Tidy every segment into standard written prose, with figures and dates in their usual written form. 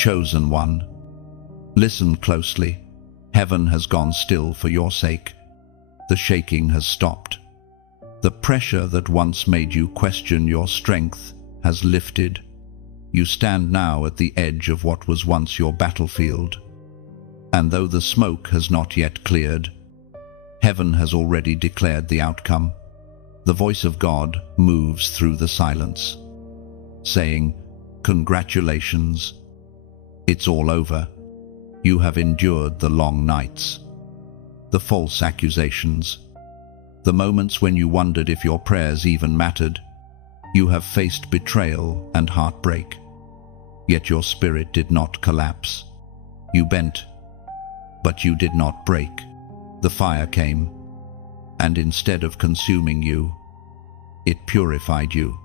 Chosen one, listen closely. Heaven has gone still for your sake. The shaking has stopped. The pressure that once made you question your strength has lifted. You stand now at the edge of what was once your battlefield. And though the smoke has not yet cleared, heaven has already declared the outcome. The voice of God moves through the silence, saying, "Congratulations. It's all over. You have endured the long nights, the false accusations, the moments when you wondered if your prayers even mattered. You have faced betrayal and heartbreak. Yet your spirit did not collapse. You bent, but you did not break. The fire came, and instead of consuming you, it purified you.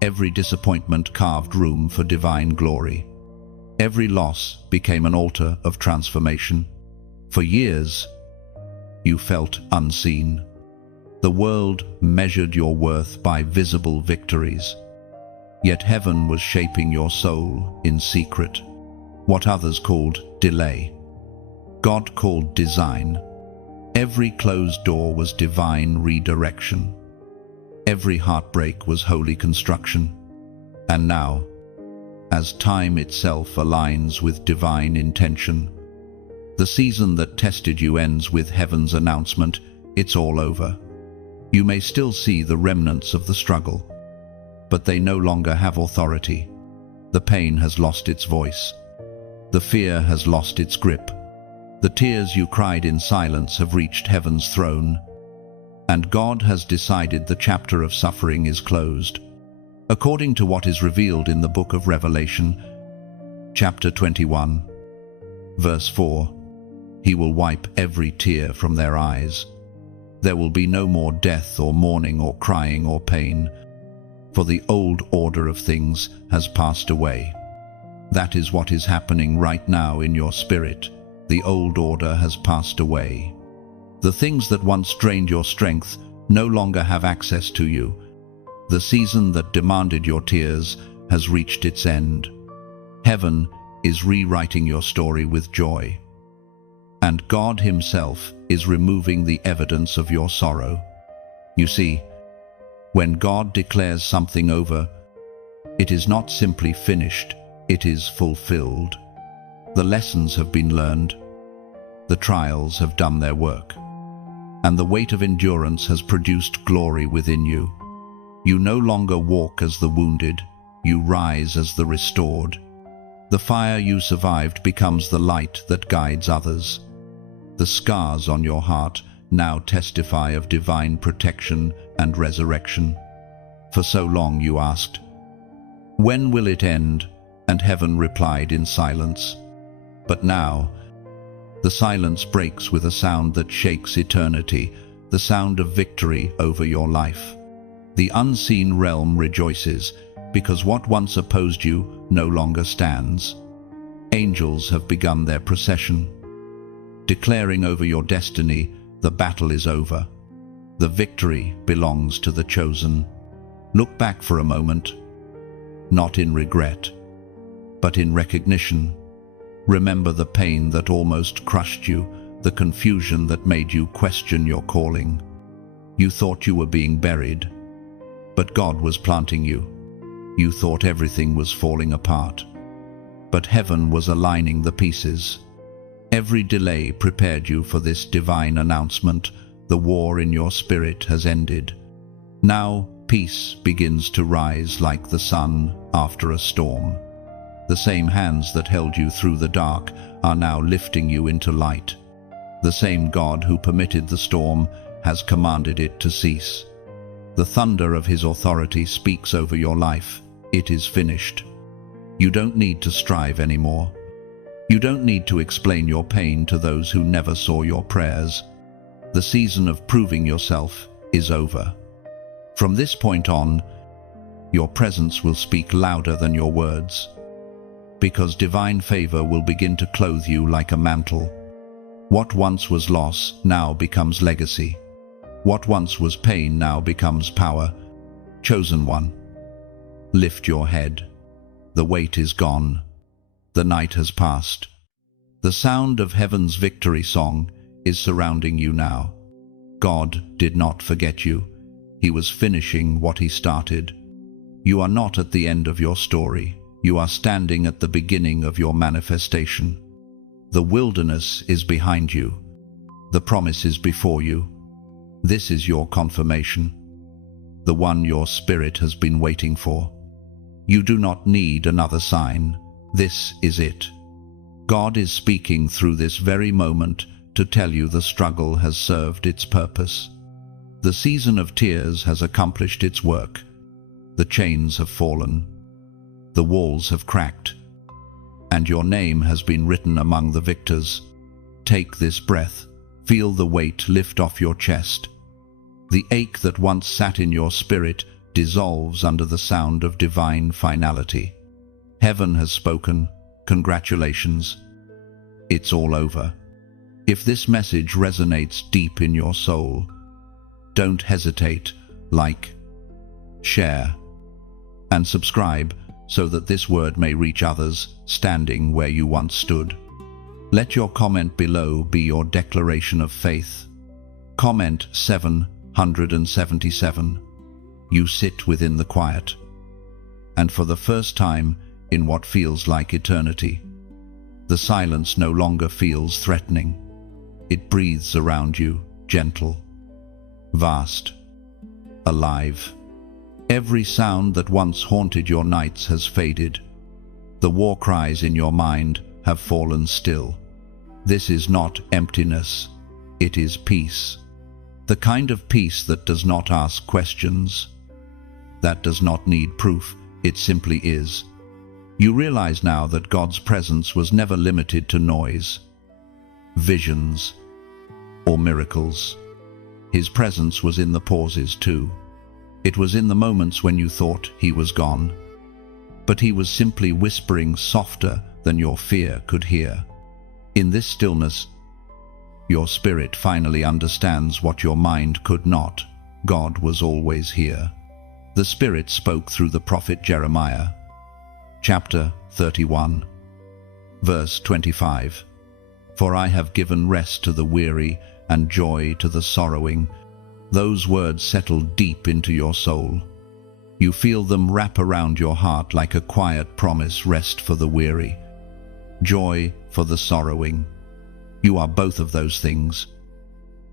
Every disappointment carved room for divine glory. Every loss became an altar of transformation. For years, you felt unseen. The world measured your worth by visible victories. Yet heaven was shaping your soul in secret. What others called delay, God called design. Every closed door was divine redirection. Every heartbreak was holy construction. And now, as time itself aligns with divine intention, the season that tested you ends with heaven's announcement, it's all over. You may still see the remnants of the struggle, but they no longer have authority. The pain has lost its voice. The fear has lost its grip. The tears you cried in silence have reached heaven's throne, and God has decided the chapter of suffering is closed. According to what is revealed in the book of Revelation, chapter 21, verse 4, He will wipe every tear from their eyes. There will be no more death or mourning or crying or pain, for the old order of things has passed away. That is what is happening right now in your spirit. The old order has passed away. The things that once drained your strength no longer have access to you. The season that demanded your tears has reached its end. Heaven is rewriting your story with joy. And God Himself is removing the evidence of your sorrow. You see, when God declares something over, it is not simply finished, it is fulfilled. The lessons have been learned, the trials have done their work, and the weight of endurance has produced glory within you. You no longer walk as the wounded, you rise as the restored. The fire you survived becomes the light that guides others. The scars on your heart now testify of divine protection and resurrection. For so long you asked, "When will it end?" And heaven replied in silence. But now, the silence breaks with a sound that shakes eternity, the sound of victory over your life. The unseen realm rejoices, because what once opposed you no longer stands. Angels have begun their procession, declaring over your destiny, the battle is over. The victory belongs to the chosen. Look back for a moment, not in regret, but in recognition. Remember the pain that almost crushed you, the confusion that made you question your calling. You thought you were being buried, but God was planting you. You thought everything was falling apart, but heaven was aligning the pieces. Every delay prepared you for this divine announcement. The war in your spirit has ended. Now peace begins to rise like the sun after a storm. The same hands that held you through the dark are now lifting you into light. The same God who permitted the storm has commanded it to cease. The thunder of His authority speaks over your life. It is finished. You don't need to strive anymore. You don't need to explain your pain to those who never saw your prayers. The season of proving yourself is over. From this point on, your presence will speak louder than your words, because divine favor will begin to clothe you like a mantle. What once was loss now becomes legacy. What once was pain now becomes power. Chosen one, lift your head. The weight is gone. The night has passed. The sound of heaven's victory song is surrounding you now. God did not forget you. He was finishing what he started. You are not at the end of your story. You are standing at the beginning of your manifestation. The wilderness is behind you. The promise is before you. This is your confirmation, the one your spirit has been waiting for. You do not need another sign. This is it. God is speaking through this very moment to tell you the struggle has served its purpose. The season of tears has accomplished its work. The chains have fallen. The walls have cracked. And your name has been written among the victors. Take this breath. Feel the weight lift off your chest. The ache that once sat in your spirit dissolves under the sound of divine finality. Heaven has spoken. Congratulations. It's all over. If this message resonates deep in your soul, don't hesitate. Like, share, and subscribe so that this word may reach others standing where you once stood. Let your comment below be your declaration of faith. Comment 777. You sit within the quiet. And for the first time in what feels like eternity, the silence no longer feels threatening. It breathes around you, gentle, vast, alive. Every sound that once haunted your nights has faded. The war cries in your mind have fallen still. This is not emptiness, it is peace. The kind of peace that does not ask questions, that does not need proof, it simply is. You realize now that God's presence was never limited to noise, visions, or miracles. His presence was in the pauses too. It was in the moments when you thought he was gone. But he was simply whispering softer than your fear could hear. In this stillness, your spirit finally understands what your mind could not. God was always here. The Spirit spoke through the prophet Jeremiah. Chapter 31, verse 25. For I have given rest to the weary and joy to the sorrowing. Those words settle deep into your soul. You feel them wrap around your heart like a quiet promise: rest for the weary, joy for the sorrowing. You are both of those things.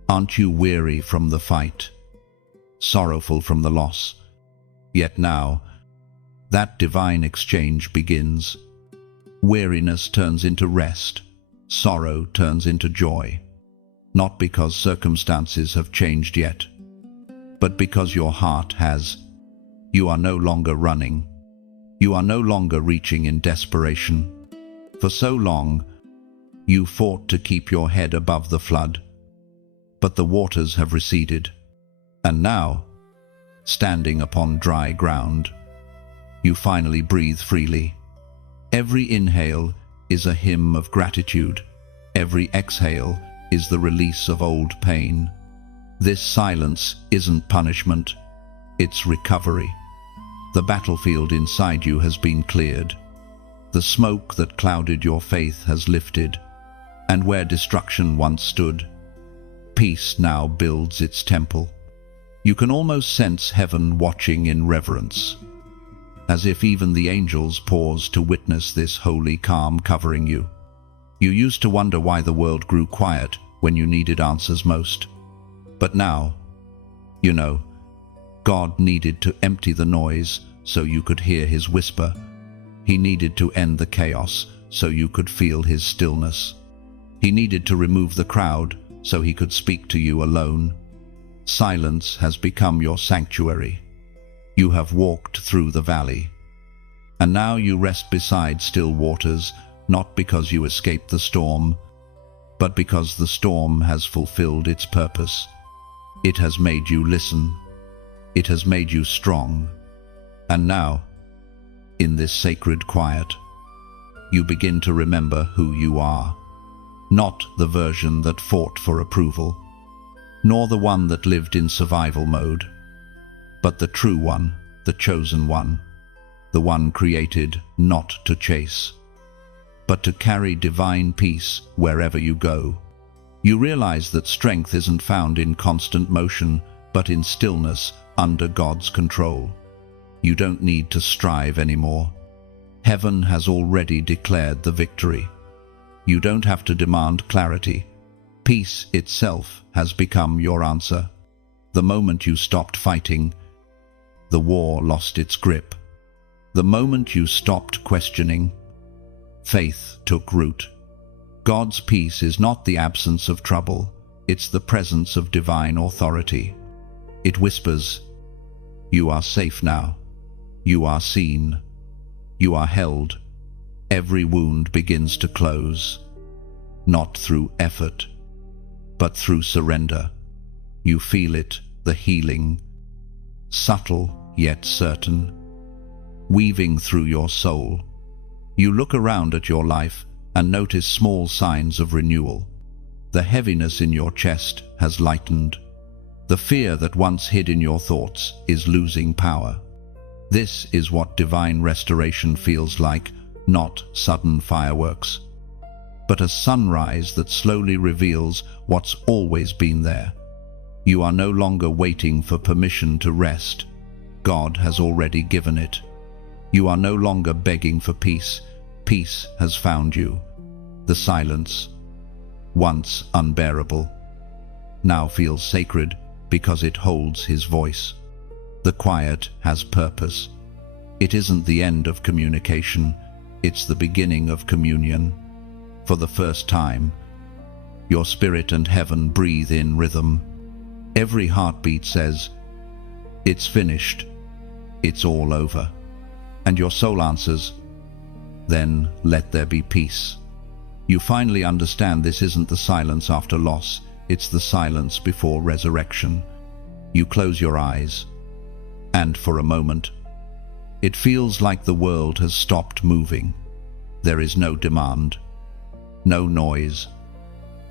Aren't you weary from the fight, sorrowful from the loss? Yet now, that divine exchange begins. Weariness turns into rest, sorrow turns into joy. Not because circumstances have changed yet, but because your heart has. You are no longer running. You are no longer reaching in desperation. For so long, you fought to keep your head above the flood. But the waters have receded. And now, standing upon dry ground, you finally breathe freely. Every inhale is a hymn of gratitude. Every exhale is the release of old pain. This silence isn't punishment, it's recovery. The battlefield inside you has been cleared. The smoke that clouded your faith has lifted, and where destruction once stood, peace now builds its temple. You can almost sense heaven watching in reverence, as if even the angels pause to witness this holy calm covering you. You used to wonder why the world grew quiet when you needed answers most. But now, you know, God needed to empty the noise so you could hear his whisper. He needed to end the chaos so you could feel his stillness. He needed to remove the crowd so he could speak to you alone. Silence has become your sanctuary. You have walked through the valley, and now you rest beside still waters, not because you escaped the storm, but because the storm has fulfilled its purpose. It has made you listen. It has made you strong. And now, in this sacred quiet, you begin to remember who you are. Not the version that fought for approval, nor the one that lived in survival mode, but the true one, the chosen one, the one created not to chase, but to carry divine peace wherever you go. You realize that strength isn't found in constant motion, but in stillness under God's control. You don't need to strive anymore. Heaven has already declared the victory. You don't have to demand clarity. Peace itself has become your answer. The moment you stopped fighting, the war lost its grip. The moment you stopped questioning, faith took root. God's peace is not the absence of trouble, it's the presence of divine authority. It whispers, "You are safe now. You are seen. You are held." Every wound begins to close, not through effort, but through surrender. You feel it, the healing, subtle yet certain, weaving through your soul. You look around at your life and notice small signs of renewal. The heaviness in your chest has lightened. The fear that once hid in your thoughts is losing power. This is what divine restoration feels like, not sudden fireworks, but a sunrise that slowly reveals what's always been there. You are no longer waiting for permission to rest. God has already given it. You are no longer begging for peace. Peace has found you. The silence, once unbearable, now feels sacred because it holds His voice. The quiet has purpose. It isn't the end of communication, it's the beginning of communion. For the first time, your spirit and heaven breathe in rhythm. Every heartbeat says, "It's finished. It's all over." And your soul answers, "Then let there be peace." You finally understand this isn't the silence after loss, it's the silence before resurrection. You close your eyes, and for a moment, it feels like the world has stopped moving. There is no demand, no noise,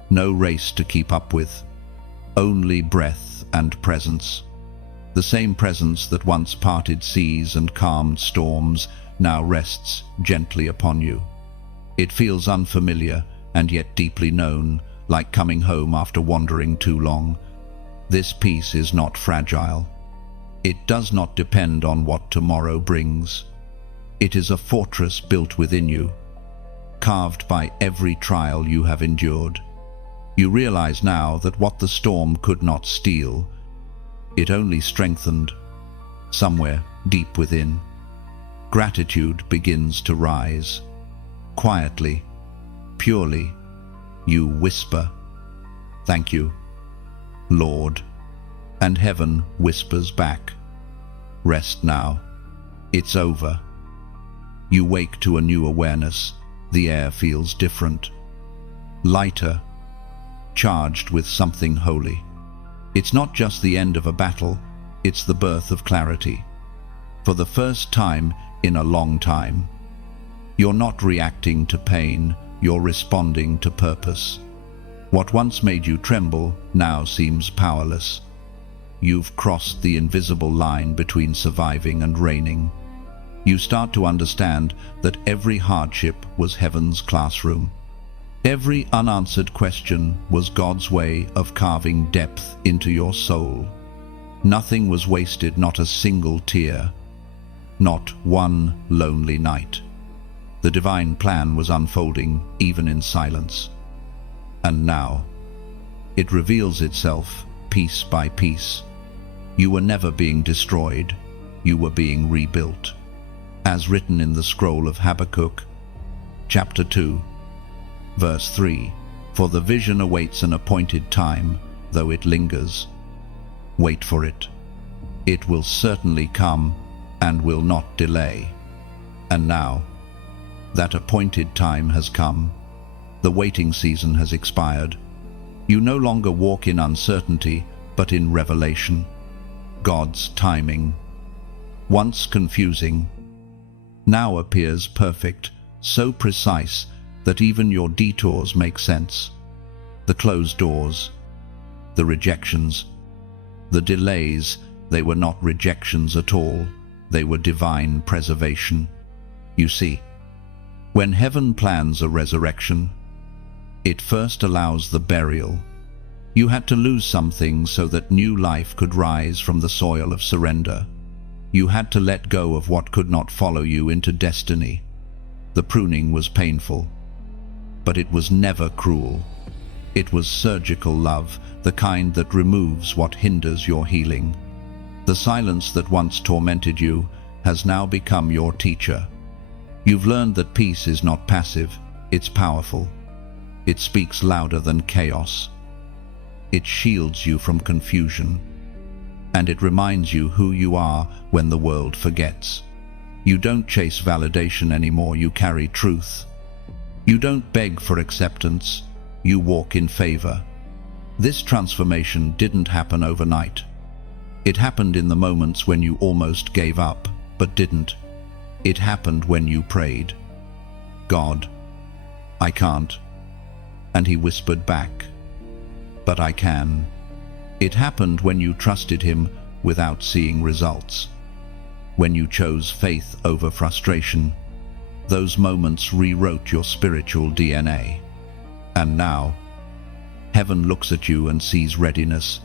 no race to keep up with, only breath and presence. The same presence that once parted seas and calmed storms now rests gently upon you. It feels unfamiliar and yet deeply known, like coming home after wandering too long. This peace is not fragile. It does not depend on what tomorrow brings. It is a fortress built within you, carved by every trial you have endured. You realize now that what the storm could not steal, it only strengthened somewhere deep within. Gratitude begins to rise. Quietly, purely, you whisper, "Thank you, Lord." And heaven whispers back, "Rest now. It's over." You wake to a new awareness. The air feels different, lighter, charged with something holy. It's not just the end of a battle, it's the birth of clarity. For the first time in a long time, you're not reacting to pain, you're responding to purpose. What once made you tremble now seems powerless. You've crossed the invisible line between surviving and reigning. You start to understand that every hardship was heaven's classroom. Every unanswered question was God's way of carving depth into your soul. Nothing was wasted, not a single tear, not one lonely night. The divine plan was unfolding even in silence. And now, it reveals itself piece by piece. You were never being destroyed, you were being rebuilt. As written in the scroll of Habakkuk, chapter 2, verse 3, "For the vision awaits an appointed time, though it lingers. Wait for it. It will certainly come and will not delay." And now, that appointed time has come. The waiting season has expired. You no longer walk in uncertainty, but in revelation. God's timing, once confusing, now appears perfect, so precise that even your detours make sense. The closed doors, the rejections, the delays, they were not rejections at all. They were divine preservation. You see, When heaven plans a resurrection, it first allows the burial. You had to lose something so that new life could rise from the soil of surrender. You had to let go of what could not follow you into destiny. The pruning was painful, but it was never cruel. It was surgical love, the kind that removes what hinders your healing. The silence that once tormented you has now become your teacher. You've learned that peace is not passive, it's powerful. It speaks louder than chaos. It shields you from confusion. And it reminds you who you are when the world forgets. You don't chase validation anymore, you carry truth. You don't beg for acceptance, you walk in favor. This transformation didn't happen overnight. It happened in the moments when you almost gave up, but didn't. It happened when you prayed, "God, I can't." And he whispered back, "But I can." It happened when you trusted him without seeing results. When you chose faith over frustration, those moments rewrote your spiritual DNA. And now, heaven looks at you and sees readiness.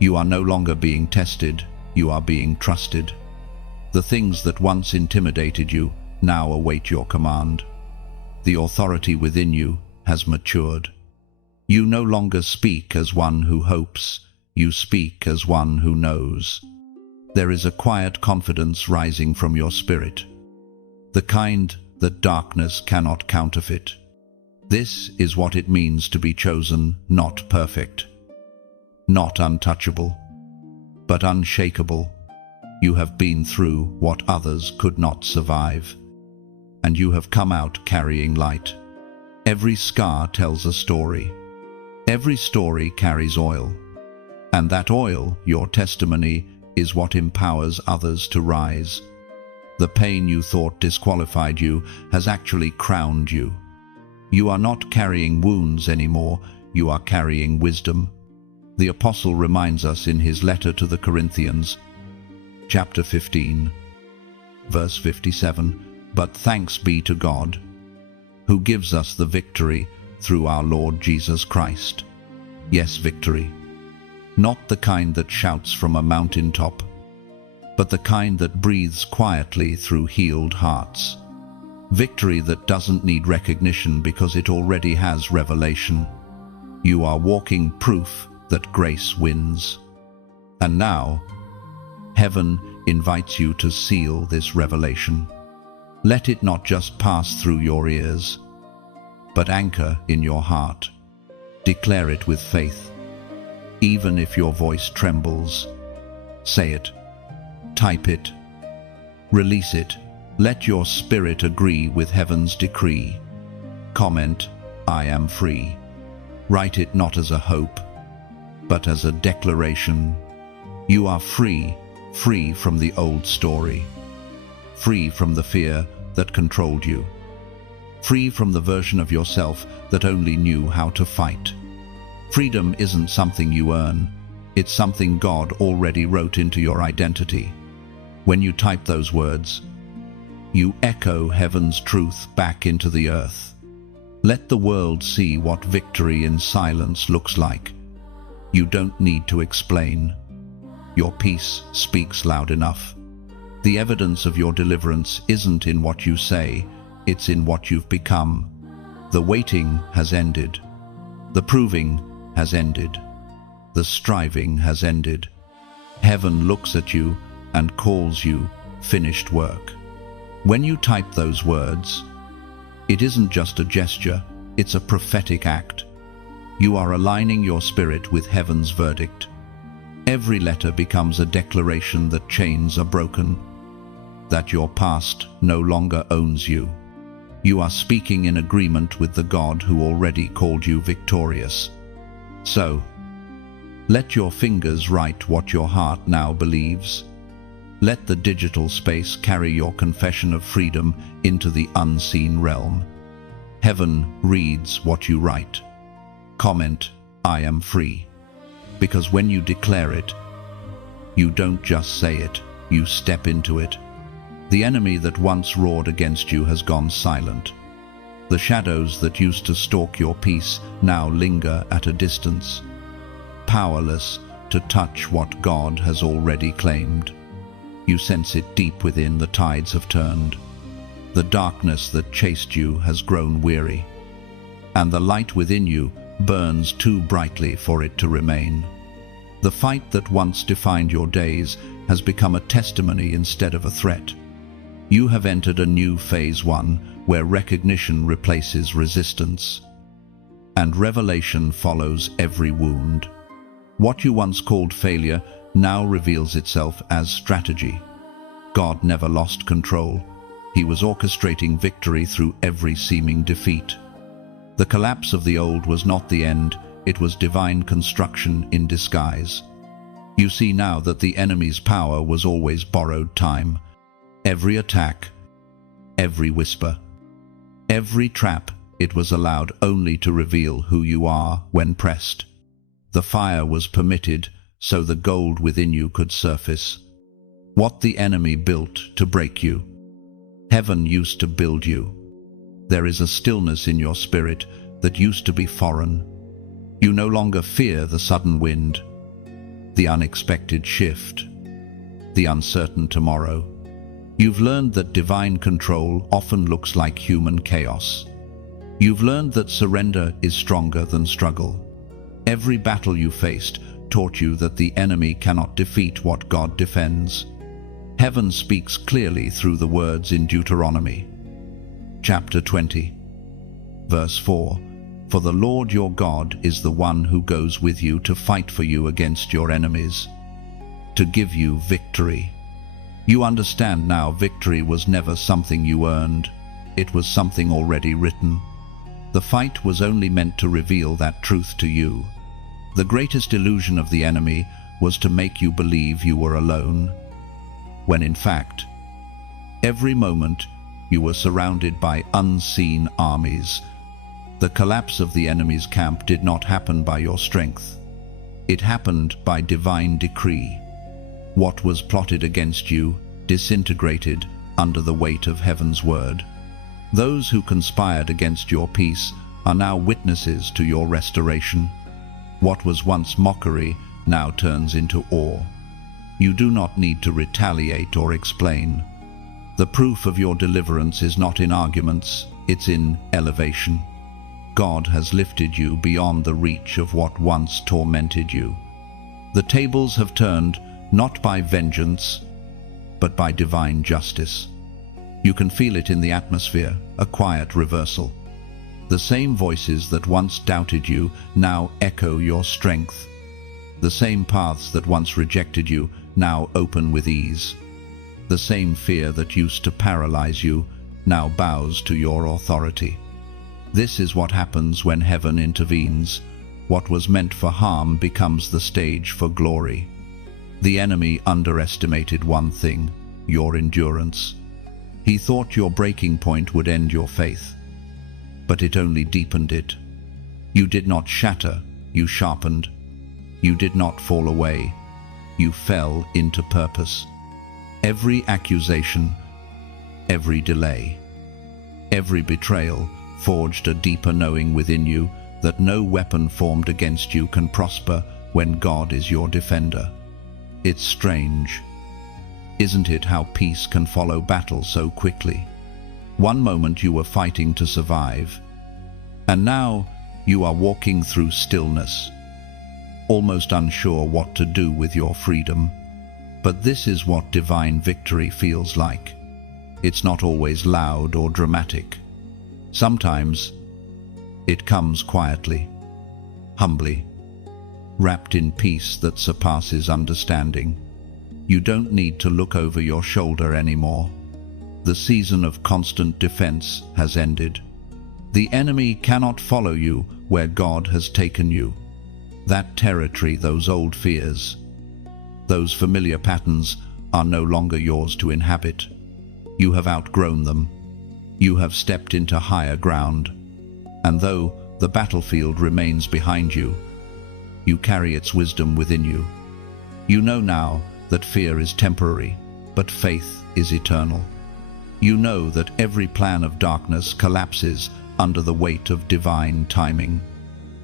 You are no longer being tested, you are being trusted. The things that once intimidated you now await your command. The authority within you has matured. You no longer speak as one who hopes, you speak as one who knows. There is a quiet confidence rising from your spirit, the kind that darkness cannot counterfeit. This is what it means to be chosen, not perfect, not untouchable, but unshakable. You have been through what others could not survive, and you have come out carrying light. Every scar tells a story. Every story carries oil, and that oil, your testimony, is what empowers others to rise. The pain you thought disqualified you has actually crowned you. You are not carrying wounds anymore, you are carrying wisdom. The apostle reminds us in his letter to the Corinthians, chapter 15, verse 57, "But thanks be to God, who gives us the victory through our Lord Jesus Christ." Yes, victory. Not the kind that shouts from a mountaintop, but the kind that breathes quietly through healed hearts. Victory that doesn't need recognition because it already has revelation. You are walking proof that grace wins. And now, heaven invites you to seal this revelation. Let it not just pass through your ears, but anchor in your heart. Declare it with faith. Even if your voice trembles, say it, type it, release it. Let your spirit agree with heaven's decree. Comment, "I am free." Write it not as a hope, but as a declaration. You are free, free from the old story, free from the fear that controlled you, free from the version of yourself that only knew how to fight. Freedom isn't something you earn, it's something God already wrote into your identity. When you type those words, you echo heaven's truth back into the earth. Let the world see what victory in silence looks like. You don't need to explain. Your peace speaks loud enough. The evidence of your deliverance isn't in what you say, it's in what you've become. The waiting has ended. The proving has ended. The striving has ended. Heaven looks at you and calls you finished work. When you type those words, it isn't just a gesture, it's a prophetic act. You are aligning your spirit with heaven's verdict. Every letter becomes a declaration that chains are broken, that your past no longer owns you. You are speaking in agreement with the God who already called you victorious. So, let your fingers write what your heart now believes. Let the digital space carry your confession of freedom into the unseen realm. Heaven reads what you write. Comment, "I am free." Because when you declare it, you don't just say it, you step into it. The enemy that once roared against you has gone silent. The shadows that used to stalk your peace now linger at a distance, powerless to touch what God has already claimed. You sense it deep within. The tides have turned. The darkness that chased you has grown weary, and the light within you burns too brightly for it to remain. The fight that once defined your days has become a testimony instead of a threat. You have entered a new phase one, where recognition replaces resistance, and revelation follows every wound. What you once called failure now reveals itself as strategy. God never lost control. He was orchestrating victory through every seeming defeat. The collapse of the old was not the end, it was divine construction in disguise. You see now that the enemy's power was always borrowed time. Every attack, every whisper, every trap, it was allowed only to reveal who you are when pressed. The fire was permitted so the gold within you could surface. What the enemy built to break you, heaven used to build you. There is a stillness in your spirit that used to be foreign. You no longer fear the sudden wind, the unexpected shift, the uncertain tomorrow. You've learned that divine control often looks like human chaos. You've learned that surrender is stronger than struggle. Every battle you faced taught you that the enemy cannot defeat what God defends. Heaven speaks clearly through the words in Deuteronomy. Chapter 20, verse 4. For the Lord your God is the one who goes with you to fight for you against your enemies, to give you victory. You understand now victory was never something you earned. It was something already written. The fight was only meant to reveal that truth to you. The greatest illusion of the enemy was to make you believe you were alone, when in fact, every moment you were surrounded by unseen armies. The collapse of the enemy's camp did not happen by your strength. It happened by divine decree. What was plotted against you disintegrated under the weight of heaven's word. Those who conspired against your peace are now witnesses to your restoration. What was once mockery now turns into awe. You do not need to retaliate or explain. The proof of your deliverance is not in arguments, it's in elevation. God has lifted you beyond the reach of what once tormented you. The tables have turned not by vengeance, but by divine justice. You can feel it in the atmosphere, a quiet reversal. The same voices that once doubted you now echo your strength. The same paths that once rejected you now open with ease. The same fear that used to paralyze you now bows to your authority. This is what happens when heaven intervenes. What was meant for harm becomes the stage for glory. The enemy underestimated one thing: your endurance. He thought your breaking point would end your faith, but it only deepened it. You did not shatter, you sharpened. You did not fall away, you fell into purpose. Every accusation, every delay, every betrayal forged a deeper knowing within you that no weapon formed against you can prosper when God is your defender. It's strange, isn't it, how peace can follow battle so quickly? One moment you were fighting to survive, and now you are walking through stillness, almost unsure what to do with your freedom. But this is what divine victory feels like. It's not always loud or dramatic. Sometimes it comes quietly, humbly, wrapped in peace that surpasses understanding. You don't need to look over your shoulder anymore. The season of constant defense has ended. The enemy cannot follow you where God has taken you. That territory, those old fears, those familiar patterns are no longer yours to inhabit. You have outgrown them. You have stepped into higher ground. And though the battlefield remains behind you, you carry its wisdom within you. You know now that fear is temporary, but faith is eternal. You know that every plan of darkness collapses under the weight of divine timing.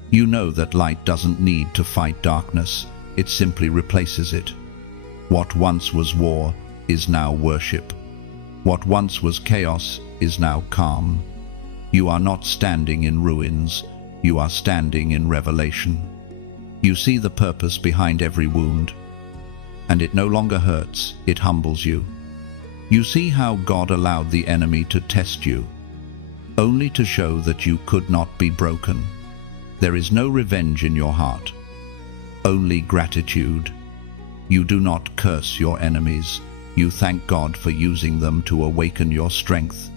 You know that light doesn't need to fight darkness, it simply replaces it. What once was war is now worship. What once was chaos is now calm. You are not standing in ruins, you are standing in revelation. You see the purpose behind every wound, and it no longer hurts, it humbles you. You see how God allowed the enemy to test you, only to show that you could not be broken. There is no revenge in your heart, only gratitude. You do not curse your enemies, you thank God for using them to awaken your strength.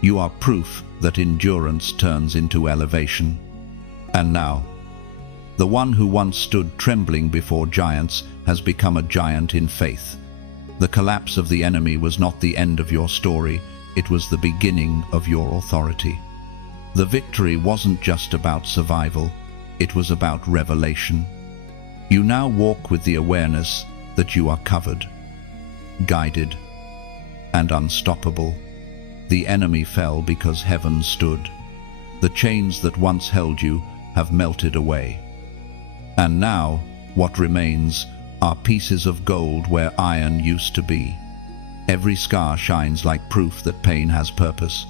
You are proof that endurance turns into elevation. And now, the one who once stood trembling before giants has become a giant in faith. The collapse of the enemy was not the end of your story, it was the beginning of your authority. The victory wasn't just about survival, it was about revelation. You now walk with the awareness that you are covered, guided, and unstoppable. The enemy fell because heaven stood. The chains that once held you have melted away. And now, what remains are pieces of gold where iron used to be. Every scar shines like proof that pain has purpose.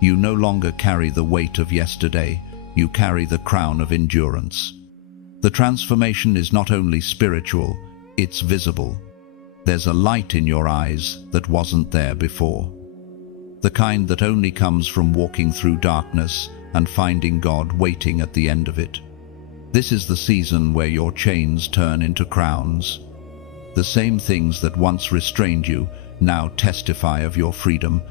You no longer carry the weight of yesterday, you carry the crown of endurance. The transformation is not only spiritual, it's visible. There's a light in your eyes that wasn't there before. The kind that only comes from walking through darkness and finding God waiting at the end of it. This is the season where your chains turn into crowns. The same things that once restrained you now testify of your freedom.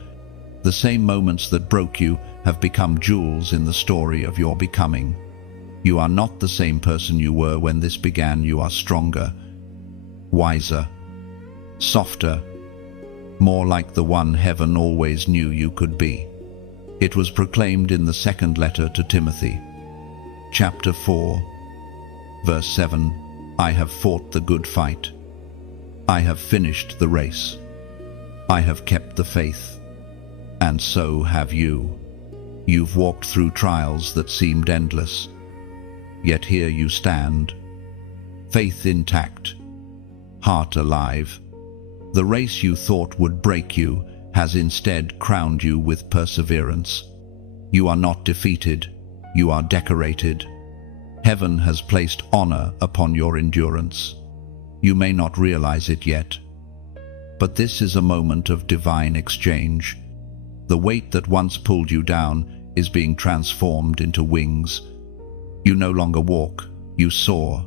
The same moments that broke you have become jewels in the story of your becoming. You are not the same person you were when this began. You are stronger, wiser, softer, more like the one heaven always knew you could be. It was proclaimed in the second letter to Timothy. Chapter 4, verse 7, I have fought the good fight. I have finished the race. I have kept the faith. And so have you. You've walked through trials that seemed endless. Yet here you stand, faith intact, heart alive. The race you thought would break you has instead crowned you with perseverance. You are not defeated, you are decorated. Heaven has placed honor upon your endurance. You may not realize it yet, but this is a moment of divine exchange. The weight that once pulled you down is being transformed into wings. You no longer walk, you soar.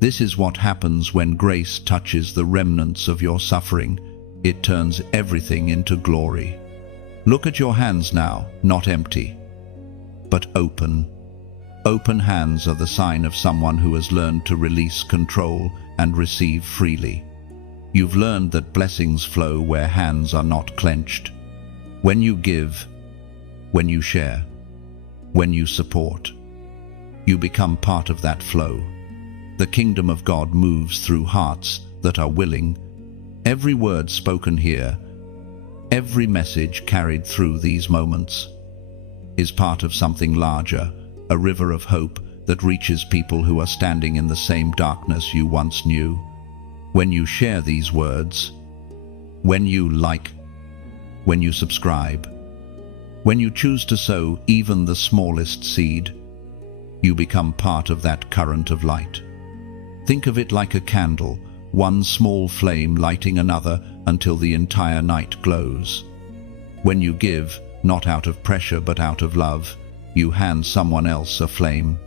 This is what happens when grace touches the remnants of your suffering. It turns everything into glory. Look at your hands now, not empty, but open. Open hands are the sign of someone who has learned to release control and receive freely. You've learned that blessings flow where hands are not clenched. When you give, when you share, when you support, you become part of that flow. The kingdom of God moves through hearts that are willing. Every word spoken here, every message carried through these moments, is part of something larger, a river of hope that reaches people who are standing in the same darkness you once knew. When you share these words, when you like, when you subscribe, when you choose to sow even the smallest seed, you become part of that current of light. Think of it like a candle, one small flame lighting another until the entire night glows. When you give, not out of pressure but out of love, you hand someone else a flame.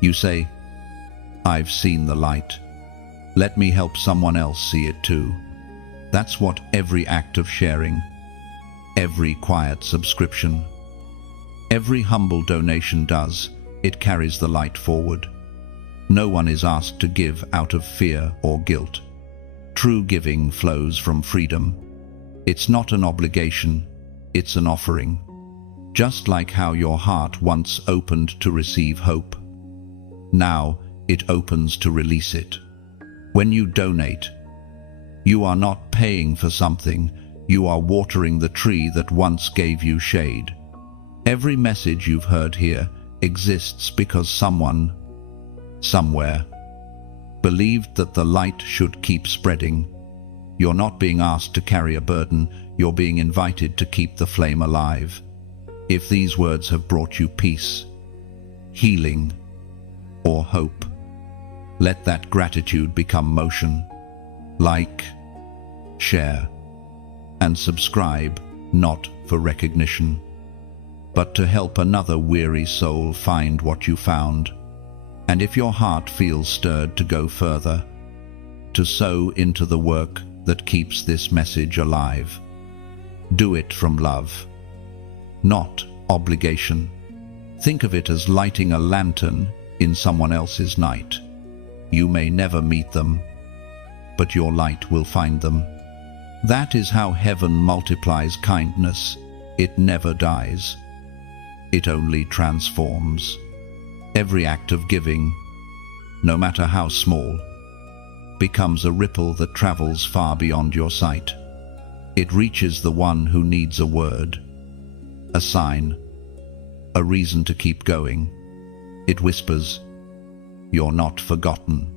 You say, I've seen the light. Let me help someone else see it too. That's what every act of sharing, every quiet subscription, every humble donation does. It carries the light forward. No one is asked to give out of fear or guilt. True giving flows from freedom. It's not an obligation, it's an offering. Just like how your heart once opened to receive hope, now it opens to release it. When you donate, you are not paying for something, you are watering the tree that once gave you shade. Every message you've heard here exists because someone, somewhere, believed that the light should keep spreading. You're not being asked to carry a burden, you're being invited to keep the flame alive. If these words have brought you peace, healing, or hope, let that gratitude become motion. Like, share, and subscribe, not for recognition, but to help another weary soul find what you found. And if your heart feels stirred to go further, to sow into the work that keeps this message alive, do it from love, not obligation. Think of it as lighting a lantern in someone else's night. You may never meet them, but your light will find them. That is how heaven multiplies kindness. It never dies. It only transforms. Every act of giving, no matter how small, becomes a ripple that travels far beyond your sight. It reaches the one who needs a word, a sign, a reason to keep going. It whispers, "You're not forgotten."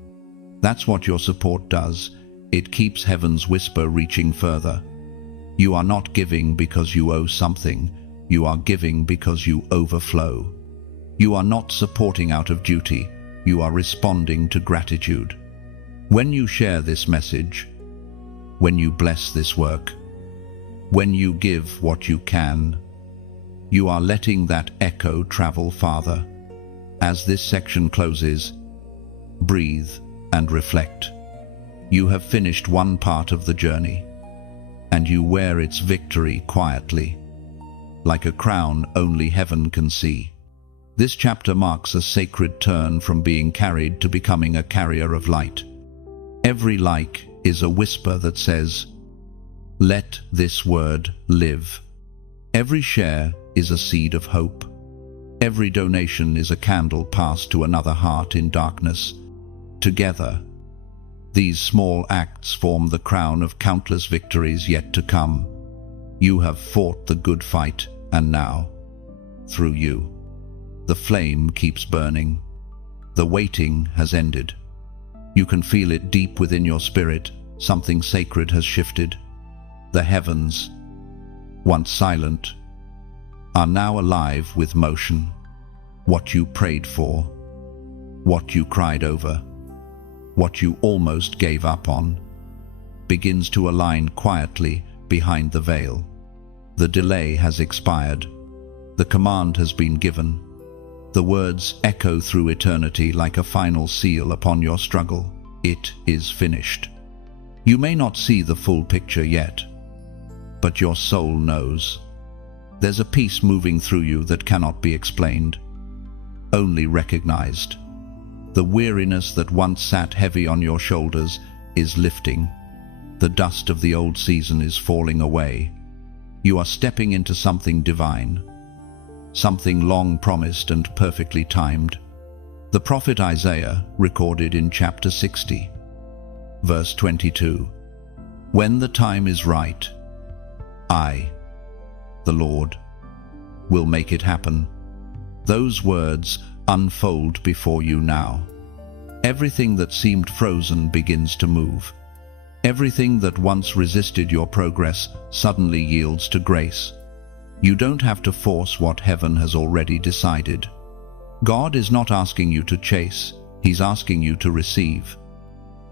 That's what your support does. It keeps heaven's whisper reaching further. You are not giving because you owe something. You are giving because you overflow. You are not supporting out of duty. You are responding to gratitude. When you share this message, when you bless this work, when you give what you can, you are letting that echo travel farther. As this section closes, breathe and reflect. You have finished one part of the journey, and you wear its victory quietly, like a crown only heaven can see. This chapter marks a sacred turn from being carried to becoming a carrier of light. Every like is a whisper that says, "Let this word live." Every share is a seed of hope. Every donation is a candle passed to another heart in darkness. Together, these small acts form the crown of countless victories yet to come. You have fought the good fight, and now, through you, the flame keeps burning. The waiting has ended. You can feel it deep within your spirit. Something sacred has shifted. The heavens, once silent, are now alive with motion. What you prayed for, what you cried over, what you almost gave up on, begins to align quietly behind the veil. The delay has expired. The command has been given. The words echo through eternity like a final seal upon your struggle. It is finished. You may not see the full picture yet, but your soul knows. There's a peace moving through you that cannot be explained, only recognized. The weariness that once sat heavy on your shoulders is lifting. The dust of the old season is falling away. You are stepping into something divine, something long promised and perfectly timed. The prophet Isaiah recorded in chapter 60, verse 22, "When the time is right, I, the Lord, will make it happen." Those words unfold before you now. Everything that seemed frozen begins to move. Everything that once resisted your progress suddenly yields to grace. You don't have to force what heaven has already decided. God is not asking you to chase, He's asking you to receive.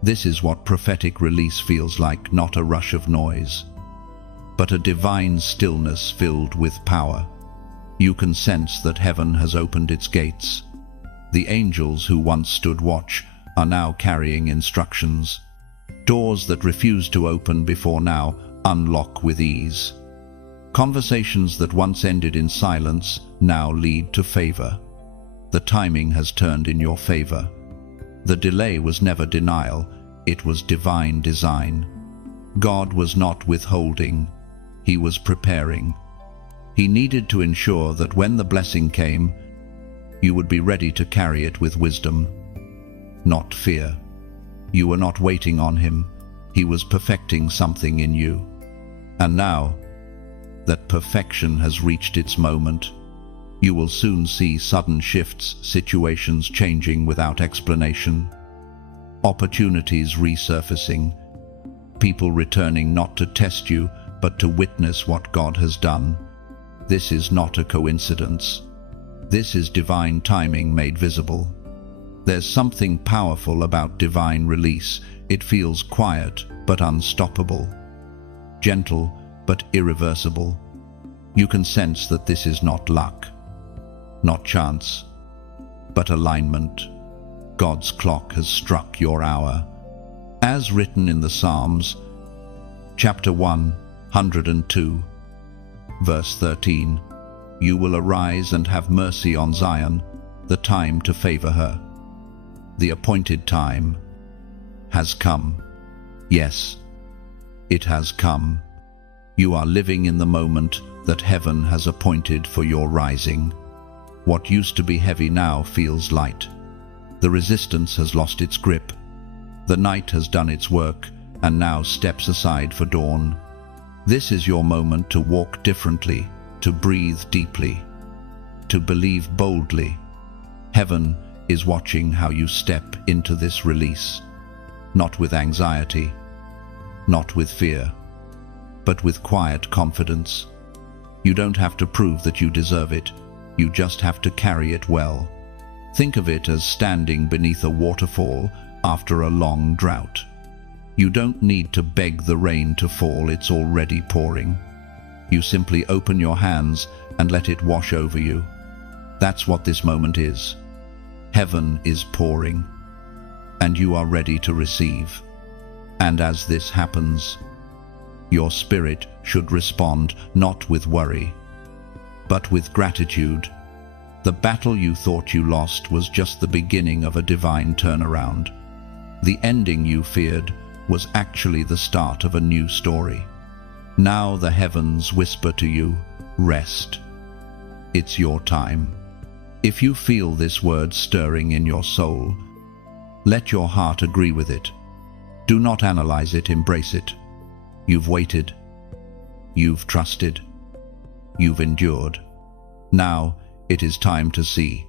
This is what prophetic release feels like, not a rush of noise, but a divine stillness filled with power. You can sense that heaven has opened its gates. The angels who once stood watch are now carrying instructions. Doors that refused to open before now unlock with ease. Conversations that once ended in silence now lead to favor. The timing has turned in your favor. The delay was never denial, it was divine design. God was not withholding, He was preparing. He needed to ensure that when the blessing came, you would be ready to carry it with wisdom, not fear. You were not waiting on Him, He was perfecting something in you. And now, that perfection has reached its moment. You will soon see sudden shifts, situations changing without explanation, opportunities resurfacing, people returning not to test you, but to witness what God has done. This is not a coincidence. This is divine timing made visible. There's something powerful about divine release. It feels quiet but unstoppable, gentle but irreversible. You can sense that this is not luck, not chance, but alignment. God's clock has struck your hour. As written in the Psalms, chapter 102, verse 13, "You will arise and have mercy on Zion, the time to favor her." The appointed time has come. Yes, it has come. You are living in the moment that heaven has appointed for your rising. What used to be heavy now feels light. The resistance has lost its grip. The night has done its work and now steps aside for dawn. This is your moment to walk differently, to breathe deeply, to believe boldly. Heaven is watching how you step into this release, not with anxiety, not with fear, but with quiet confidence. You don't have to prove that you deserve it. You just have to carry it well. Think of it as standing beneath a waterfall after a long drought. You don't need to beg the rain to fall, it's already pouring. You simply open your hands and let it wash over you. That's what this moment is. Heaven is pouring, and you are ready to receive. And as this happens, your spirit should respond not with worry, but with gratitude. The battle you thought you lost was just the beginning of a divine turnaround. The ending you feared was actually the start of a new story. Now the heavens whisper to you, rest. It's your time. If you feel this word stirring in your soul, let your heart agree with it. Do not analyze it, embrace it. You've waited. You've trusted. You've endured. Now it is time to see.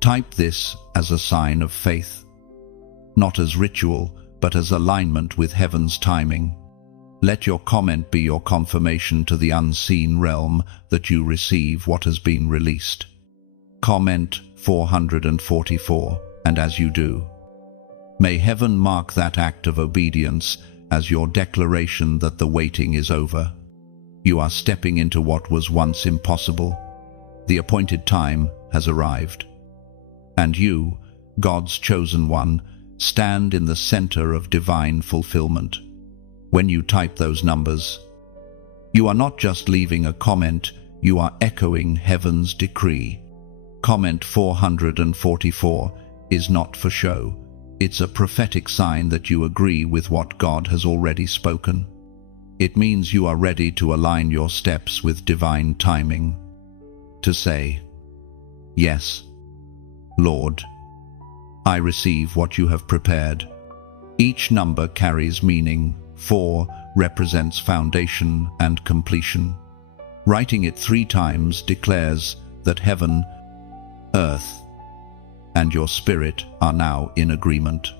Type this as a sign of faith, not as ritual, but as alignment with heaven's timing. Let your comment be your confirmation to the unseen realm that you receive what has been released. Comment 444, and as you do, may heaven mark that act of obedience as your declaration that the waiting is over. You are stepping into what was once impossible. The appointed time has arrived. And you, God's chosen one, stand in the center of divine fulfillment. When you type those numbers, you are not just leaving a comment, you are echoing heaven's decree. Comment 444 is not for show. It's a prophetic sign that you agree with what God has already spoken. It means you are ready to align your steps with divine timing. To say, yes, Lord, I receive what you have prepared. Each number carries meaning. 4 represents foundation and completion. Writing it 3 times declares that heaven, earth, and your spirit are now in agreement.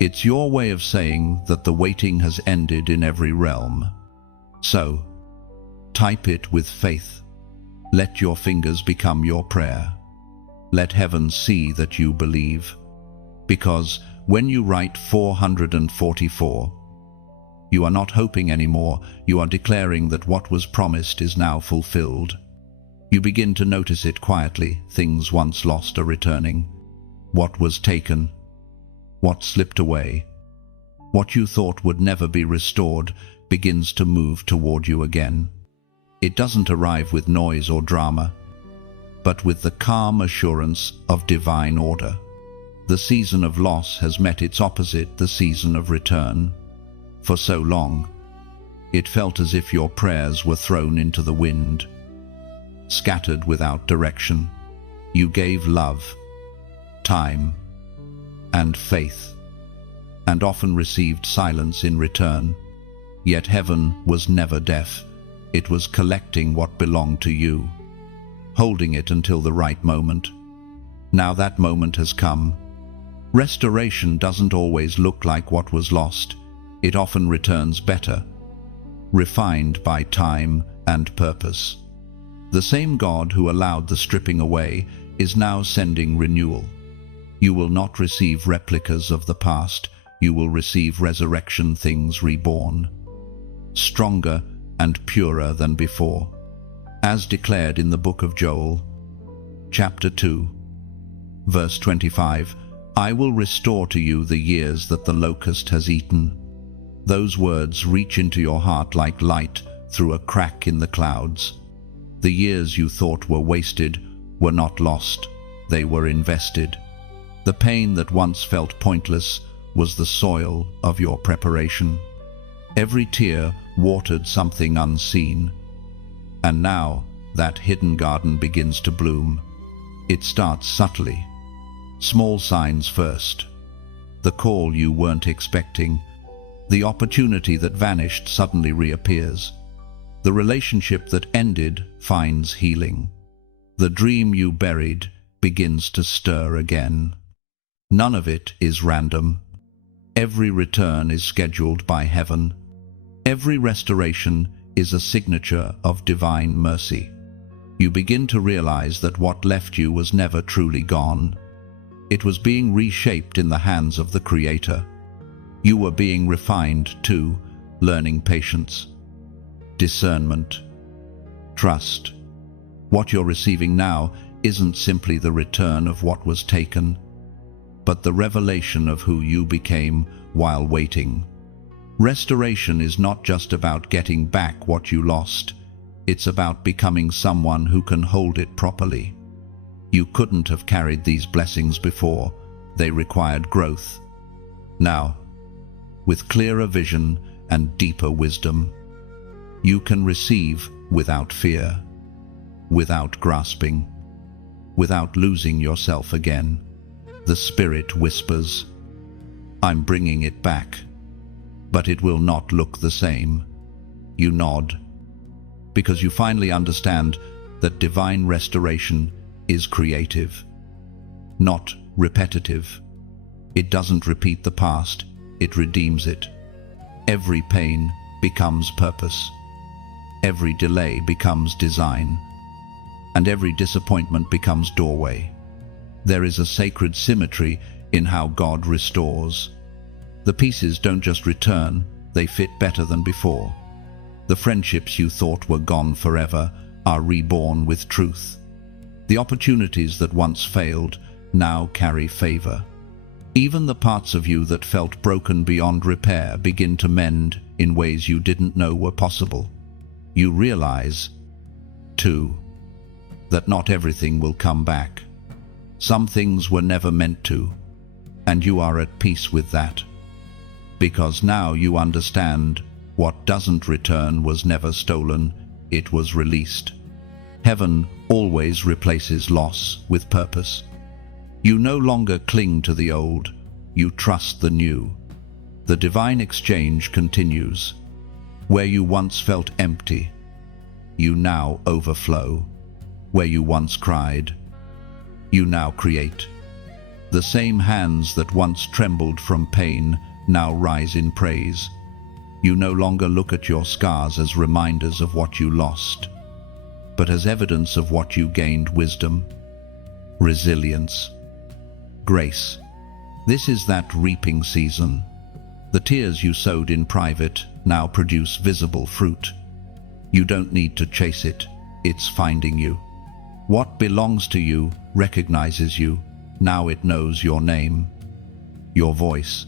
It's your way of saying that the waiting has ended in every realm. So, type it with faith. Let your fingers become your prayer. Let heaven see that you believe. Because when you write 444, you are not hoping anymore, you are declaring that what was promised is now fulfilled. You begin to notice it quietly. Things once lost are returning. What was taken, what slipped away, what you thought would never be restored begins to move toward you again. It doesn't arrive with noise or drama, but with the calm assurance of divine order. The season of loss has met its opposite, the season of return. For so long, it felt as if your prayers were thrown into the wind, scattered without direction. You gave love, time, and faith, and often received silence in return. Yet heaven was never deaf. It was collecting what belonged to you. holding it until the right moment. Now that moment has come. Restoration doesn't always look like what was lost. It often returns better, refined by time and purpose. The same God who allowed the stripping away is now sending renewal. You will not receive replicas of the past. You will receive resurrection things reborn, stronger and purer than before. As declared in the book of Joel, chapter 2, verse 25, I will restore to you the years that the locust has eaten. Those words reach into your heart like light through a crack in the clouds. The years you thought were wasted were not lost, they were invested. The pain that once felt pointless was the soil of your preparation. Every tear watered something unseen. And now that hidden garden begins to bloom. It starts subtly. Small signs first. The call you weren't expecting. The opportunity that vanished suddenly reappears. The relationship that ended finds healing. The dream you buried begins to stir again. None of it is random. Every return is scheduled by heaven. Every restoration is a signature of divine mercy. You begin to realize that what left you was never truly gone. It was being reshaped in the hands of the Creator. You were being refined too, learning patience, discernment, trust. What you're receiving now isn't simply the return of what was taken, but the revelation of who you became while waiting. Restoration is not just about getting back what you lost. It's about becoming someone who can hold it properly. You couldn't have carried these blessings before. They required growth. Now, with clearer vision and deeper wisdom, you can receive without fear, without grasping, without losing yourself again. The Spirit whispers, I'm bringing it back, but it will not look the same. You nod, because you finally understand that divine restoration is creative, not repetitive. It doesn't repeat the past, it redeems it. Every pain becomes purpose. Every delay becomes design. And every disappointment becomes doorway. There is a sacred symmetry in how God restores. The pieces don't just return, they fit better than before. The friendships you thought were gone forever are reborn with truth. The opportunities that once failed now carry favor. Even the parts of you that felt broken beyond repair begin to mend in ways you didn't know were possible. You realize, too, that not everything will come back. Some things were never meant to, and you are at peace with that. Because now you understand what doesn't return was never stolen, it was released. Heaven always replaces loss with purpose. You no longer cling to the old, you trust the new. The divine exchange continues. Where you once felt empty, you now overflow. Where you once cried, you now create. The same hands that once trembled from pain now rise in praise. You no longer look at your scars as reminders of what you lost, but as evidence of what you gained: wisdom, resilience, grace. This is that reaping season. The tears you sowed in private now produce visible fruit. You don't need to chase it, it's finding you. What belongs to you recognizes you. Now it knows your name, your voice,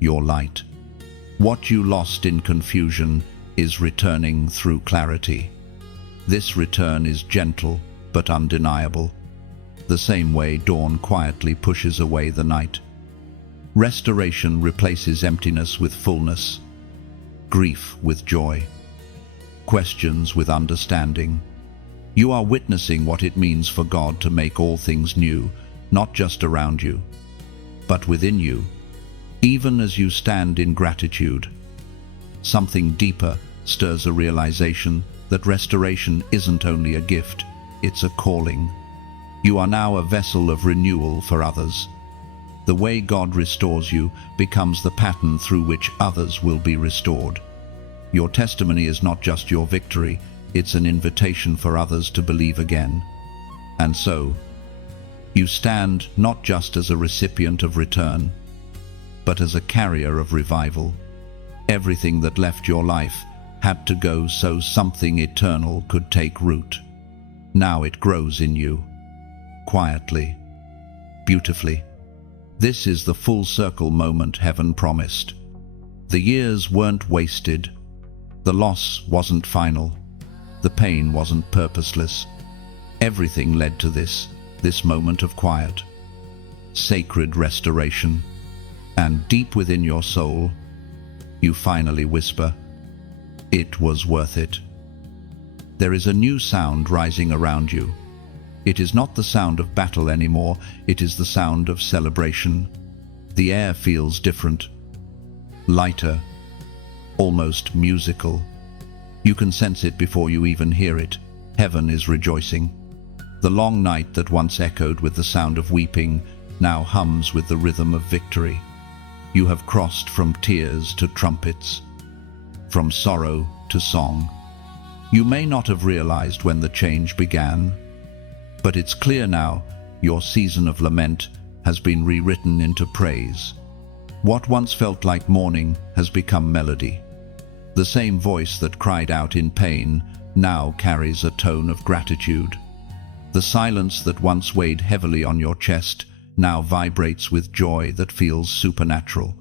your light. What you lost in confusion is returning through clarity. This return is gentle but undeniable, the same way dawn quietly pushes away the night. Restoration replaces emptiness with fullness, grief with joy, questions with understanding. You are witnessing what it means for God to make all things new, not just around you, but within you. Even as you stand in gratitude, something deeper stirs a realization that restoration isn't only a gift, it's a calling. You are now a vessel of renewal for others. The way God restores you becomes the pattern through which others will be restored. Your testimony is not just your victory, it's an invitation for others to believe again. And so, you stand not just as a recipient of return, but as a carrier of revival. Everything that left your life had to go so something eternal could take root. Now it grows in you, quietly, beautifully. This is the full circle moment heaven promised. The years weren't wasted. The loss wasn't final. The pain wasn't purposeless. Everything led to this moment of quiet, sacred restoration. And deep within your soul, you finally whisper, "It was worth it." There is a new sound rising around you. It is not the sound of battle anymore, it is the sound of celebration. The air feels different, lighter, almost musical. You can sense it before you even hear it. Heaven is rejoicing. The long night that once echoed with the sound of weeping now hums with the rhythm of victory. You have crossed from tears to trumpets, from sorrow to song. You may not have realized when the change began, but it's clear now your season of lament has been rewritten into praise. What once felt like mourning has become melody. The same voice that cried out in pain now carries a tone of gratitude. The silence that once weighed heavily on your chest now vibrates with joy that feels supernatural,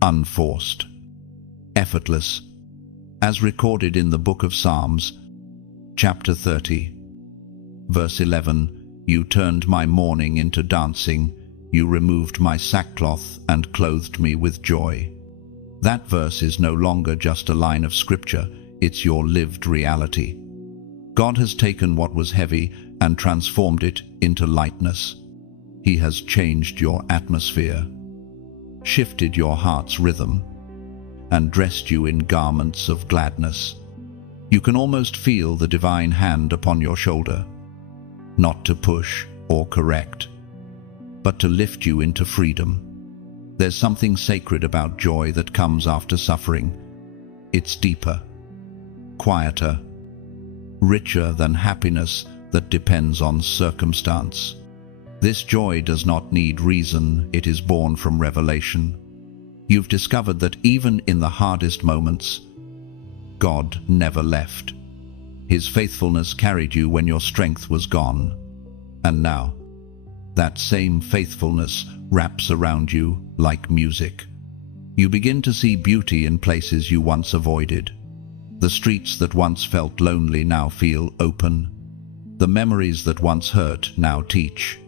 unforced, effortless. As recorded in the book of Psalms, chapter 30, verse 11, "You turned my mourning into dancing, you removed my sackcloth and clothed me with joy." That verse is no longer just a line of scripture, it's your lived reality. God has taken what was heavy and transformed it into lightness. He has changed your atmosphere, shifted your heart's rhythm, and dressed you in garments of gladness. You can almost feel the divine hand upon your shoulder, not to push or correct, but to lift you into freedom. There's something sacred about joy that comes after suffering. It's deeper, quieter, richer than happiness that depends on circumstance. This joy does not need reason, it is born from revelation. You've discovered that even in the hardest moments, God never left. His faithfulness carried you when your strength was gone. And now, that same faithfulness wraps around you like music. You begin to see beauty in places you once avoided. The streets that once felt lonely now feel open. The memories that once hurt now teach.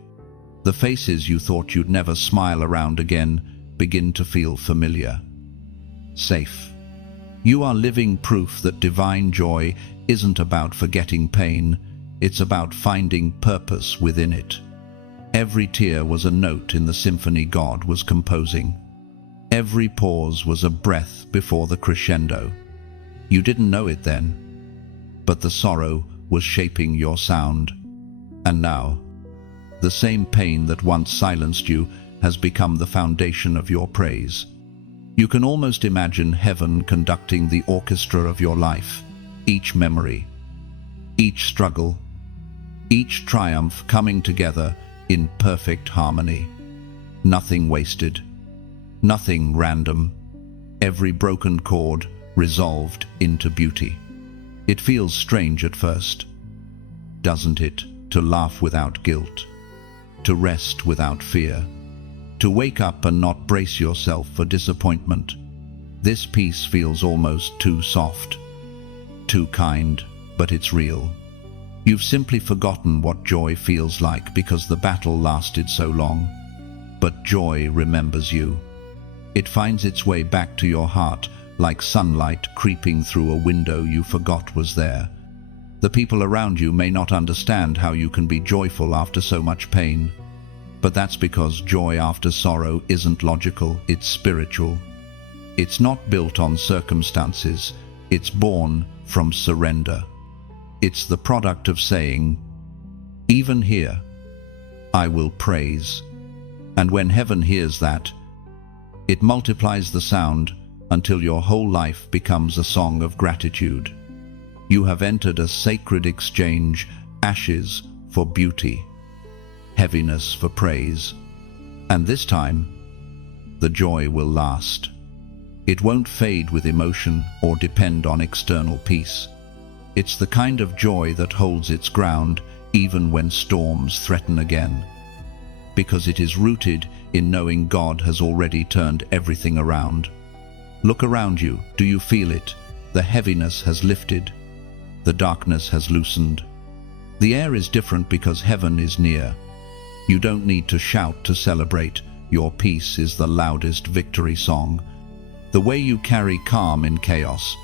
The faces you thought you'd never smile around again begin to feel familiar, safe. You are living proof that divine joy isn't about forgetting pain, it's about finding purpose within it. Every tear was a note in the symphony God was composing. Every pause was a breath before the crescendo. You didn't know it then, but the sorrow was shaping your sound. And now, the same pain that once silenced you has become the foundation of your praise. You can almost imagine heaven conducting the orchestra of your life, each memory, each struggle, each triumph coming together in perfect harmony. Nothing wasted, nothing random, every broken chord resolved into beauty. It feels strange at first, doesn't it, to laugh without guilt, to rest without fear, to wake up and not brace yourself for disappointment. This peace feels almost too soft, too kind, but it's real. You've simply forgotten what joy feels like because the battle lasted so long. But joy remembers you. It finds its way back to your heart like sunlight creeping through a window you forgot was there. The people around you may not understand how you can be joyful after so much pain. But that's because joy after sorrow isn't logical, it's spiritual. It's not built on circumstances, it's born from surrender. It's the product of saying, Even here, I will praise. And when heaven hears that, it multiplies the sound until your whole life becomes a song of gratitude. You have entered a sacred exchange, ashes for beauty, heaviness for praise. And this time, the joy will last. It won't fade with emotion or depend on external peace. It's the kind of joy that holds its ground even when storms threaten again, because it is rooted in knowing God has already turned everything around. Look around you. Do you feel it? The heaviness has lifted. The darkness has loosened. The air is different because heaven is near. You don't need to shout to celebrate. Your peace is the loudest victory song. The way you carry calm in chaos,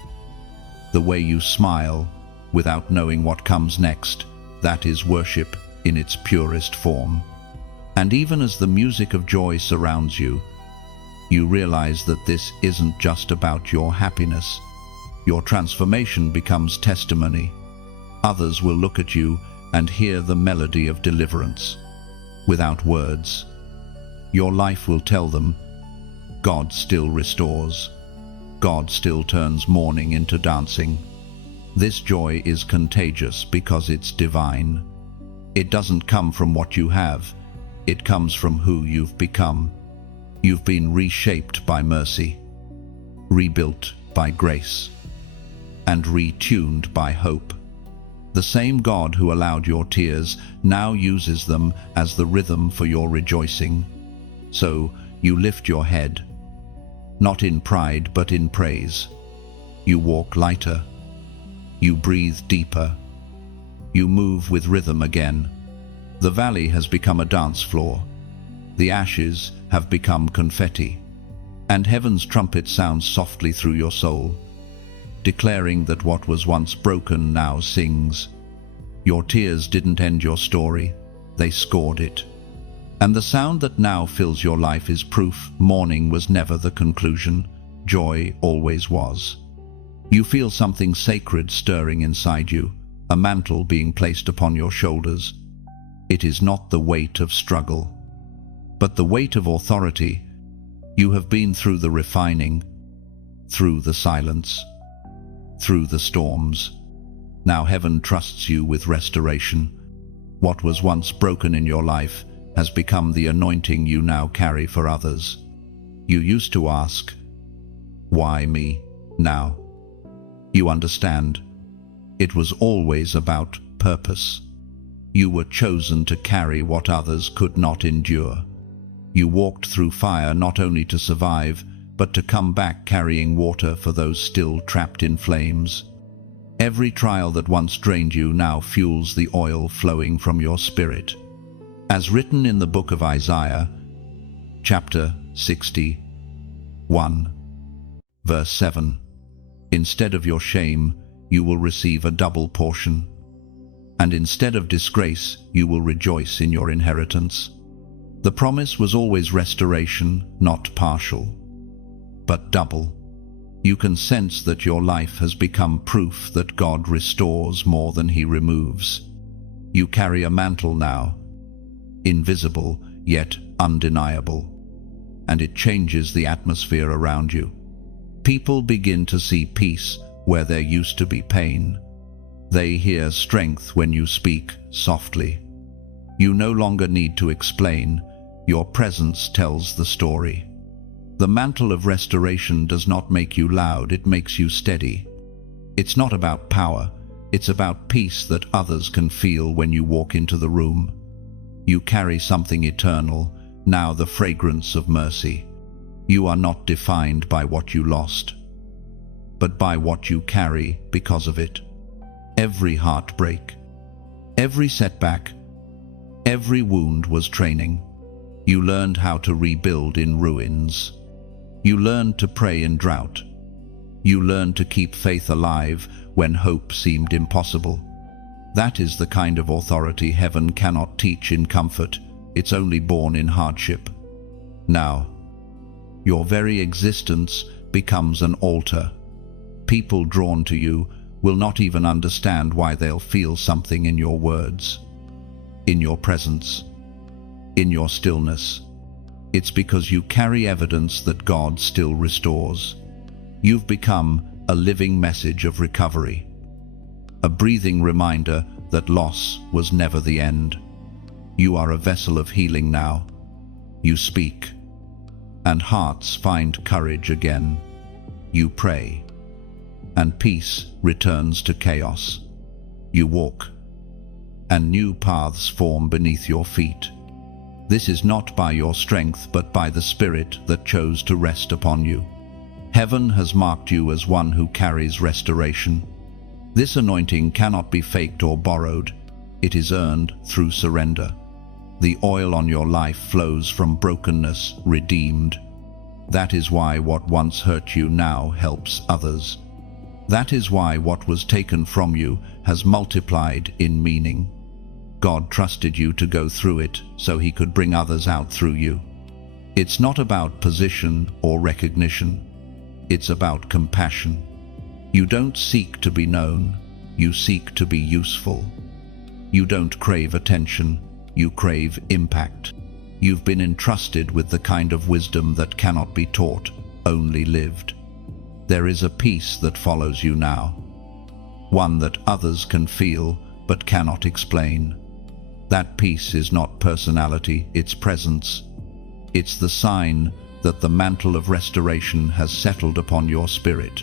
the way you smile without knowing what comes next, that is worship in its purest form. And even as the music of joy surrounds you, you realize that this isn't just about your happiness. Your transformation becomes testimony. Others will look at you and hear the melody of deliverance. Without words, your life will tell them, God still restores. God still turns mourning into dancing. This joy is contagious because it's divine. It doesn't come from what you have. It comes from who you've become. You've been reshaped by mercy, rebuilt by grace, and retuned by hope. The same God who allowed your tears now uses them as the rhythm for your rejoicing. So you lift your head, not in pride but in praise. You walk lighter. You breathe deeper. You move with rhythm again. The valley has become a dance floor. The ashes have become confetti. And heaven's trumpet sounds softly through your soul, declaring that what was once broken now sings. Your tears didn't end your story. They scored it. And the sound that now fills your life is proof mourning was never the conclusion. Joy always was. You feel something sacred stirring inside you, a mantle being placed upon your shoulders. It is not the weight of struggle, but the weight of authority. You have been through the refining, through the silence, through the storms. Now heaven trusts you with restoration. What was once broken in your life has become the anointing you now carry for others. You used to ask, why me? Now you understand. It was always about purpose. You were chosen to carry what others could not endure. You walked through fire not only to survive, but to come back carrying water for those still trapped in flames. Every trial that once drained you now fuels the oil flowing from your spirit. As written in the book of Isaiah, chapter 61, verse 7, instead of your shame, you will receive a double portion, and instead of disgrace, you will rejoice in your inheritance. The promise was always restoration, not partial, but double. You can sense that your life has become proof that God restores more than He removes. You carry a mantle now, invisible yet undeniable, and it changes the atmosphere around you. People begin to see peace where there used to be pain. They hear strength when you speak softly. You no longer need to explain. Your presence tells the story. The mantle of restoration does not make you loud, it makes you steady. It's not about power, it's about peace that others can feel when you walk into the room. You carry something eternal, now the fragrance of mercy. You are not defined by what you lost, but by what you carry because of it. Every heartbreak, every setback, every wound was training. You learned how to rebuild in ruins. You learned to pray in drought. You learned to keep faith alive when hope seemed impossible. That is the kind of authority heaven cannot teach in comfort. It's only born in hardship. Now, your very existence becomes an altar. People drawn to you will not even understand why they'll feel something in your words. in your presence, in your stillness. It's because you carry evidence that God still restores. You've become a living message of recovery, a breathing reminder that loss was never the end. You are a vessel of healing now. You speak, and hearts find courage again. You pray, and peace returns to chaos. You walk, and new paths form beneath your feet. This is not by your strength, but by the Spirit that chose to rest upon you. Heaven has marked you as one who carries restoration. This anointing cannot be faked or borrowed. It is earned through surrender. The oil on your life flows from brokenness, redeemed. That is why what once hurt you now helps others. That is why what was taken from you has multiplied in meaning. God trusted you to go through it so He could bring others out through you. It's not about position or recognition. It's about compassion. You don't seek to be known, you seek to be useful. You don't crave attention, you crave impact. You've been entrusted with the kind of wisdom that cannot be taught, only lived. There is a peace that follows you now, one that others can feel but cannot explain. That peace is not personality, it's presence. It's the sign that the mantle of restoration has settled upon your spirit.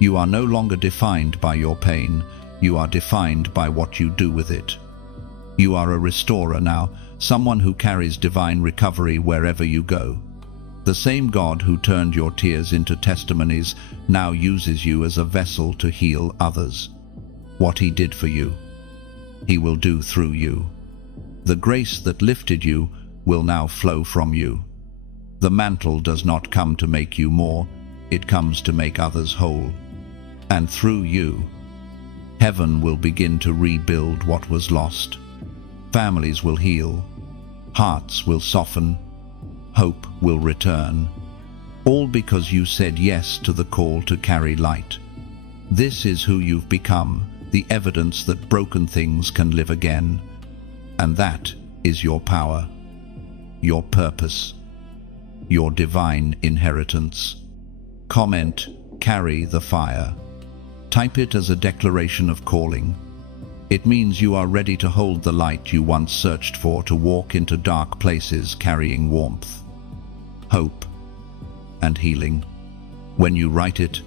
You are no longer defined by your pain, you are defined by what you do with it. You are a restorer now, someone who carries divine recovery wherever you go. The same God who turned your tears into testimonies now uses you as a vessel to heal others. What He did for you, He will do through you. The grace that lifted you will now flow from you. The mantle does not come to make you more, it comes to make others whole. And through you, heaven will begin to rebuild what was lost. Families will heal, hearts will soften, hope will return, all because you said yes to the call to carry light. This is who you've become, the evidence that broken things can live again. And that is your power, your purpose, your divine inheritance. Comment, carry the fire. Type it as a declaration of calling. It means you are ready to hold the light you once searched for, to walk into dark places carrying warmth, hope, and healing. When you write it,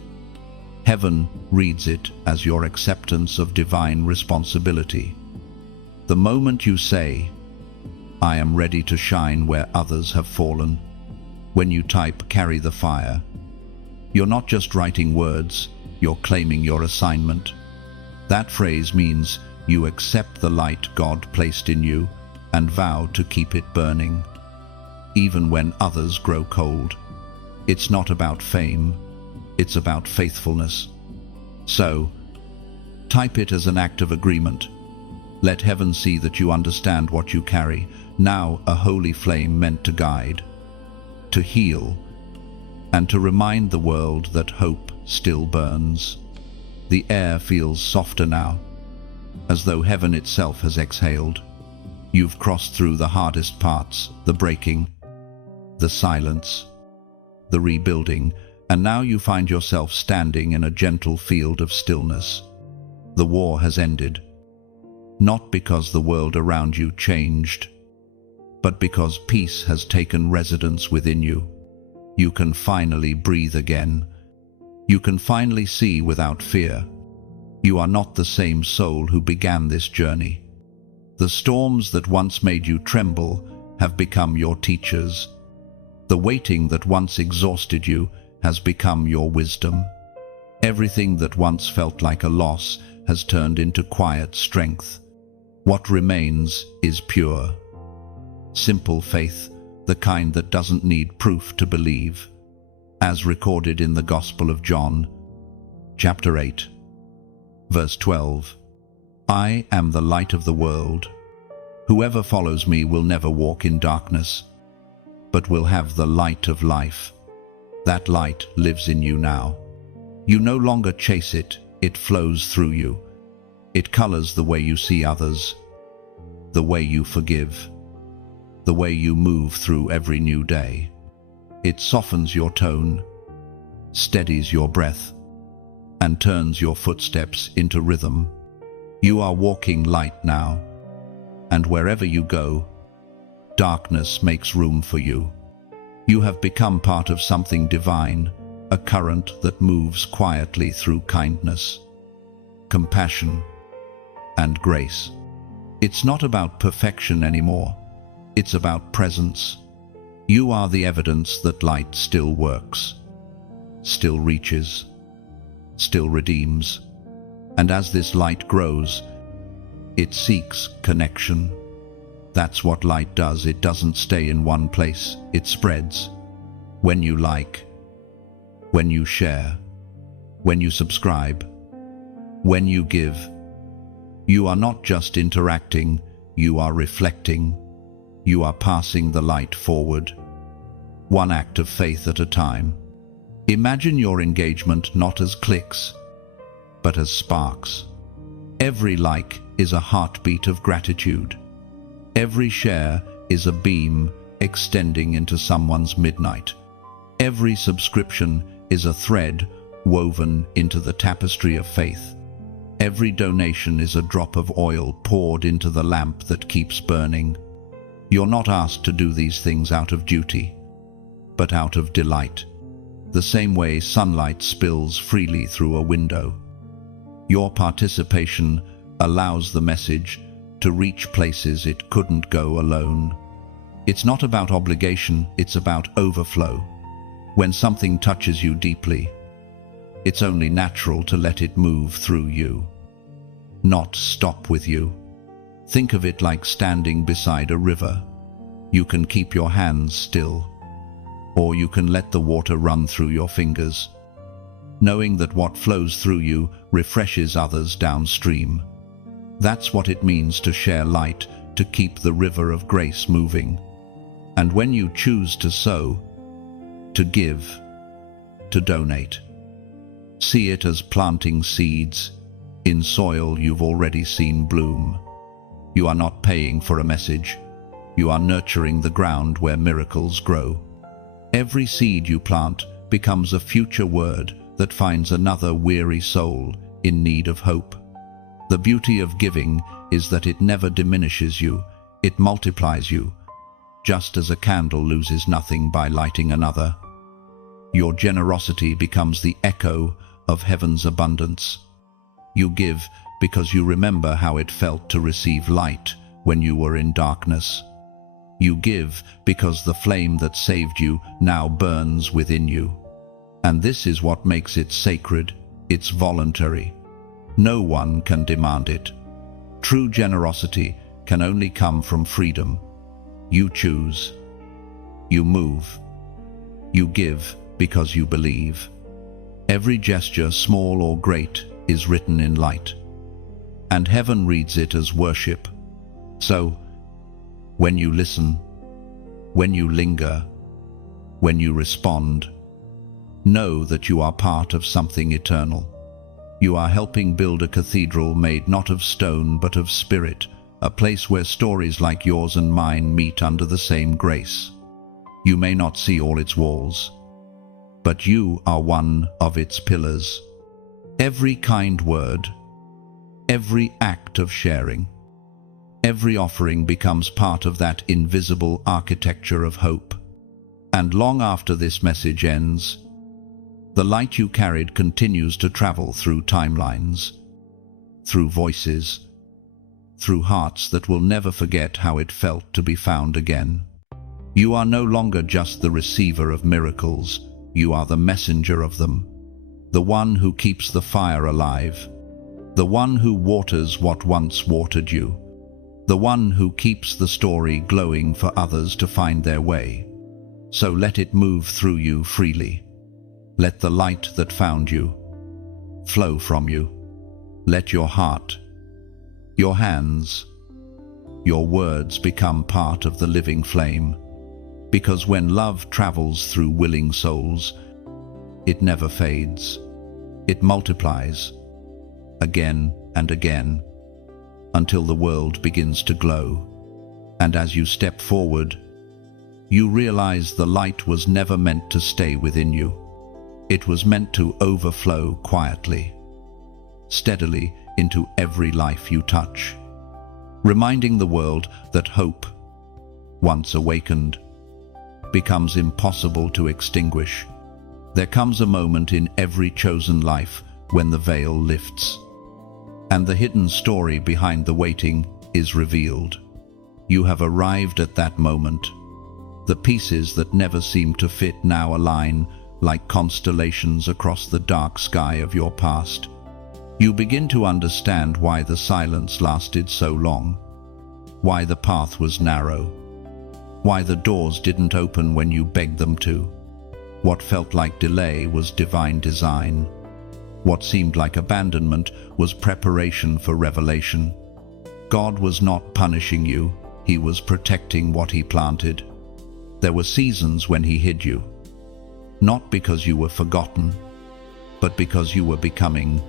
heaven reads it as your acceptance of divine responsibility. The moment you say, "I am ready to shine where others have fallen," when you type "carry the fire," you're not just writing words, you're claiming your assignment. That phrase means you accept the light God placed in you and vow to keep it burning, even when others grow cold. It's not about fame, it's about faithfulness. So, type it as an act of agreement. Let heaven see that you understand what you carry, now a holy flame meant to guide, to heal, and to remind the world that hope still burns. The air feels softer now, as though heaven itself has exhaled. You've crossed through the hardest parts, the breaking, the silence, the rebuilding, and now you find yourself standing in a gentle field of stillness. The war has ended, not because the world around you changed, but because peace has taken residence within you. You can finally breathe again. You can finally see without fear. You are not the same soul who began this journey. The storms that once made you tremble have become your teachers. The waiting that once exhausted you has become your wisdom. Everything that once felt like a loss has turned into quiet strength. What remains is pure, simple faith, the kind that doesn't need proof to believe. As recorded in the Gospel of John, chapter 8, verse 12, "I am the light of the world. Whoever follows me will never walk in darkness, but will have the light of life." That light lives in you now. You no longer chase it, it flows through you. It colors the way you see others, the way you forgive, the way you move through every new day. It softens your tone, steadies your breath, and turns your footsteps into rhythm. You are walking light now, and wherever you go, darkness makes room for you. You have become part of something divine, a current that moves quietly through kindness, compassion, and grace. It's not about perfection anymore. It's about presence. You are the evidence that light still works, still reaches, still redeems. And as this light grows, it seeks connection. That's what light does. It doesn't stay in one place. It spreads. When you like, when you share, when you subscribe, when you give, you are not just interacting, you are reflecting. You are passing the light forward, one act of faith at a time. Imagine your engagement not as clicks, but as sparks. Every like is a heartbeat of gratitude. Every share is a beam extending into someone's midnight. Every subscription is a thread woven into the tapestry of faith. Every donation is a drop of oil poured into the lamp that keeps burning. You're not asked to do these things out of duty, but out of delight, the same way sunlight spills freely through a window. Your participation allows the message to reach places it couldn't go alone. It's not about obligation, it's about overflow. When something touches you deeply, it's only natural to let it move through you, not stop with you. Think of it like standing beside a river. You can keep your hands still, or you can let the water run through your fingers, knowing that what flows through you refreshes others downstream. That's what it means to share light, to keep the river of grace moving. And when you choose to sow, to give, to donate, see it as planting seeds in soil you've already seen bloom. You are not paying for a message. You are nurturing the ground where miracles grow. Every seed you plant becomes a future word that finds another weary soul in need of hope. The beauty of giving is that it never diminishes you, it multiplies you, just as a candle loses nothing by lighting another. Your generosity becomes the echo of heaven's abundance. You give because you remember how it felt to receive light when you were in darkness. You give because the flame that saved you now burns within you. And this is what makes it sacred. It's voluntary. No one can demand it. True generosity can only come from freedom. You choose. You move. You give because you believe. Every gesture, small or great, is written in light, and heaven reads it as worship. So, when you listen, when you linger, when you respond, know that you are part of something eternal. You are helping build a cathedral made not of stone but of spirit, a place where stories like yours and mine meet under the same grace. You may not see all its walls, but you are one of its pillars. Every kind word, every act of sharing, every offering becomes part of that invisible architecture of hope. And long after this message ends, the light you carried continues to travel through timelines, through voices, through hearts that will never forget how it felt to be found again. You are no longer just the receiver of miracles, you are the messenger of them, the one who keeps the fire alive, the one who waters what once watered you, the one who keeps the story glowing for others to find their way. So let it move through you freely. Let the light that found you flow from you. Let your heart, your hands, your words become part of the living flame. Because when love travels through willing souls, it never fades. It multiplies again and again, until the world begins to glow. And as you step forward, you realize the light was never meant to stay within you. It was meant to overflow quietly, steadily into every life you touch, reminding the world that hope, once awakened, becomes impossible to extinguish. There comes a moment in every chosen life when the veil lifts, and the hidden story behind the waiting is revealed. You have arrived at that moment. The pieces that never seemed to fit now align like constellations across the dark sky of your past. You begin to understand why the silence lasted so long, why the path was narrow, why the doors didn't open when you begged them to. What felt like delay was divine design. What seemed like abandonment was preparation for revelation. God was not punishing you, He was protecting what He planted. There were seasons when He hid you, not because you were forgotten, but because you were becoming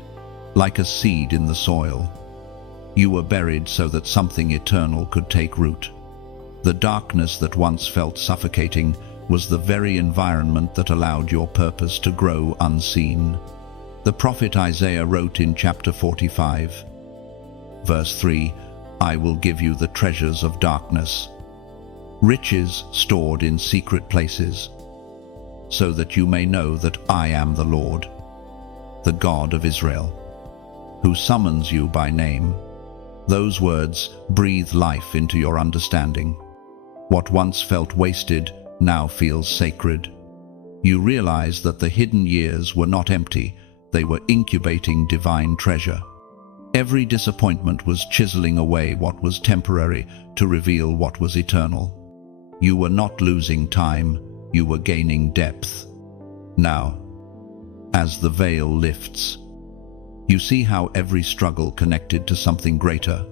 like a seed in the soil. You were buried so that something eternal could take root. The darkness that once felt suffocating was the very environment that allowed your purpose to grow unseen. The prophet Isaiah wrote in chapter 45, verse 3, "I will give you the treasures of darkness, riches stored in secret places, so that you may know that I am the Lord, the God of Israel, who summons you by name." Those words breathe life into your understanding. What once felt wasted now feels sacred. You realize that the hidden years were not empty, they were incubating divine treasure. Every disappointment was chiseling away what was temporary to reveal what was eternal. You were not losing time, you were gaining depth. Now, as the veil lifts, you see how every struggle connected to something greater.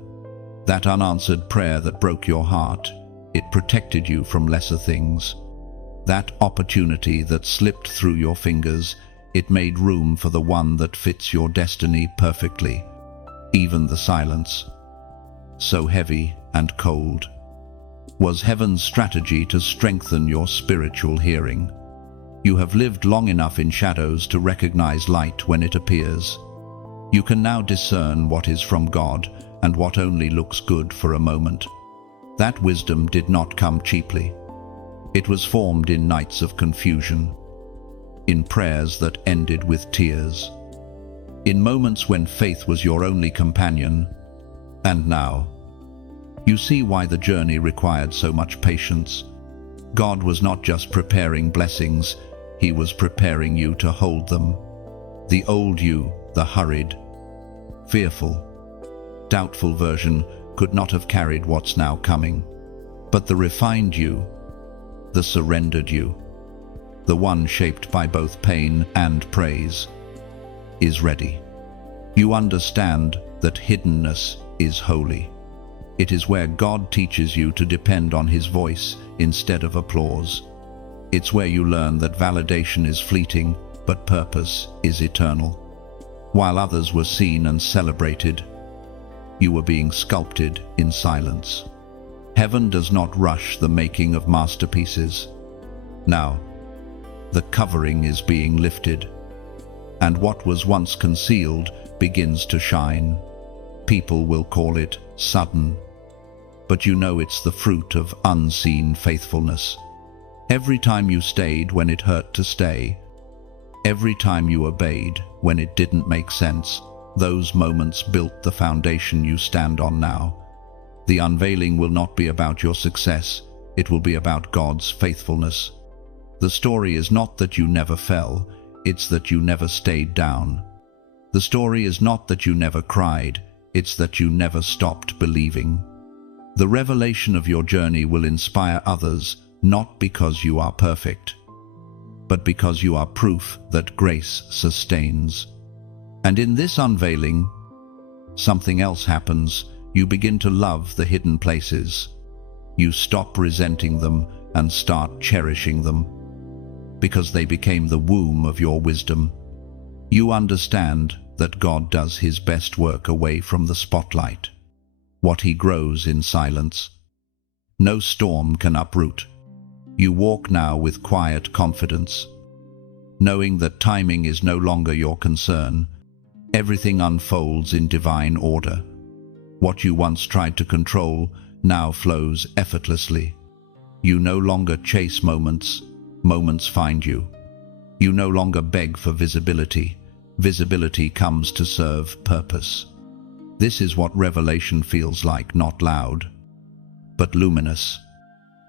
That unanswered prayer that broke your heart, it protected you from lesser things. That opportunity that slipped through your fingers, it made room for the one that fits your destiny perfectly. Even the silence, so heavy and cold, was heaven's strategy to strengthen your spiritual hearing. You have lived long enough in shadows to recognize light when it appears. You can now discern what is from God and what only looks good for a moment. That wisdom did not come cheaply. It was formed in nights of confusion, in prayers that ended with tears, in moments when faith was your only companion. And now, you see why the journey required so much patience. God was not just preparing blessings, He was preparing you to hold them. The old you, the hurried, fearful, doubtful version could not have carried what's now coming. But the refined you, the surrendered you, the one shaped by both pain and praise, is ready. You understand that hiddenness is holy. It is where God teaches you to depend on His voice instead of applause. It's where you learn that validation is fleeting, but purpose is eternal. While others were seen and celebrated, you were being sculpted in silence. Heaven does not rush the making of masterpieces. Now, the covering is being lifted, and what was once concealed begins to shine. People will call it sudden, but you know it's the fruit of unseen faithfulness. Every time you stayed when it hurt to stay, every time you obeyed when it didn't make sense, those moments built the foundation you stand on now. The unveiling will not be about your success, it will be about God's faithfulness. The story is not that you never fell, it's that you never stayed down. The story is not that you never cried, it's that you never stopped believing. The revelation of your journey will inspire others, not because you are perfect, but because you are proof that grace sustains. And in this unveiling, something else happens. You begin to love the hidden places. You stop resenting them and start cherishing them, because they became the womb of your wisdom. You understand that God does His best work away from the spotlight. what he grows in silence. No storm can uproot. You walk now with quiet confidence, knowing that timing is no longer your concern. Everything unfolds in divine order. What you once tried to control now flows effortlessly. You no longer chase moments, moments find you. You no longer beg for visibility, visibility comes to serve purpose. This is what revelation feels like, not loud, but luminous.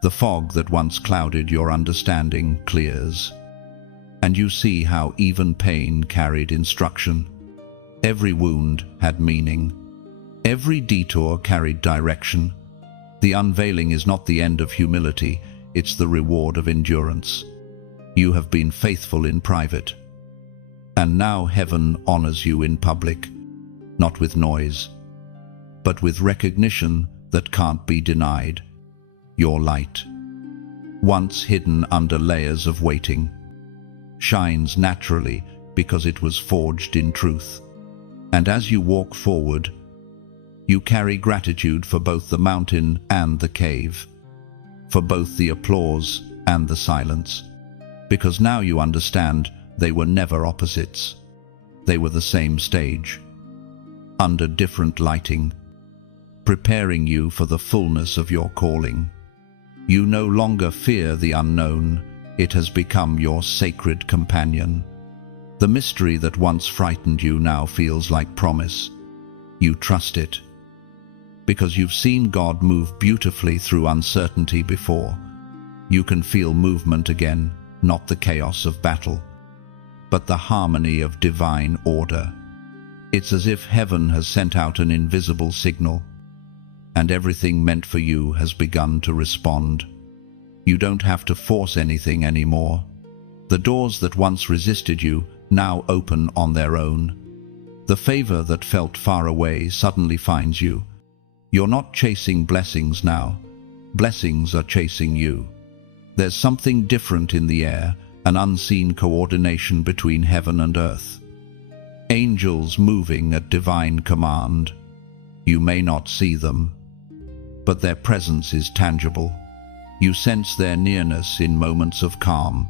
The fog that once clouded your understanding clears, and you see how even pain carried instruction. Every wound had meaning. Every detour carried direction. The unveiling is not the end of humility, it's the reward of endurance. You have been faithful in private, and now heaven honors you in public, not with noise, but with recognition that can't be denied. Your light, once hidden under layers of waiting, shines naturally because it was forged in truth. And as you walk forward, you carry gratitude for both the mountain and the cave, for both the applause and the silence, because now you understand they were never opposites. They were the same stage, under different lighting, preparing you for the fullness of your calling. You no longer fear the unknown, it has become your sacred companion. The mystery that once frightened you now feels like promise. You trust it, because you've seen God move beautifully through uncertainty before. You can feel movement again, not the chaos of battle, but the harmony of divine order. It's as if heaven has sent out an invisible signal, and everything meant for you has begun to respond. You don't have to force anything anymore. The doors that once resisted you now open on their own. The favor that felt far away suddenly finds you. You're not chasing blessings now. Blessings are chasing you. There's something different in the air, an unseen coordination between heaven and earth. Angels moving at divine command. You may not see them, but their presence is tangible. You sense their nearness in moments of calm,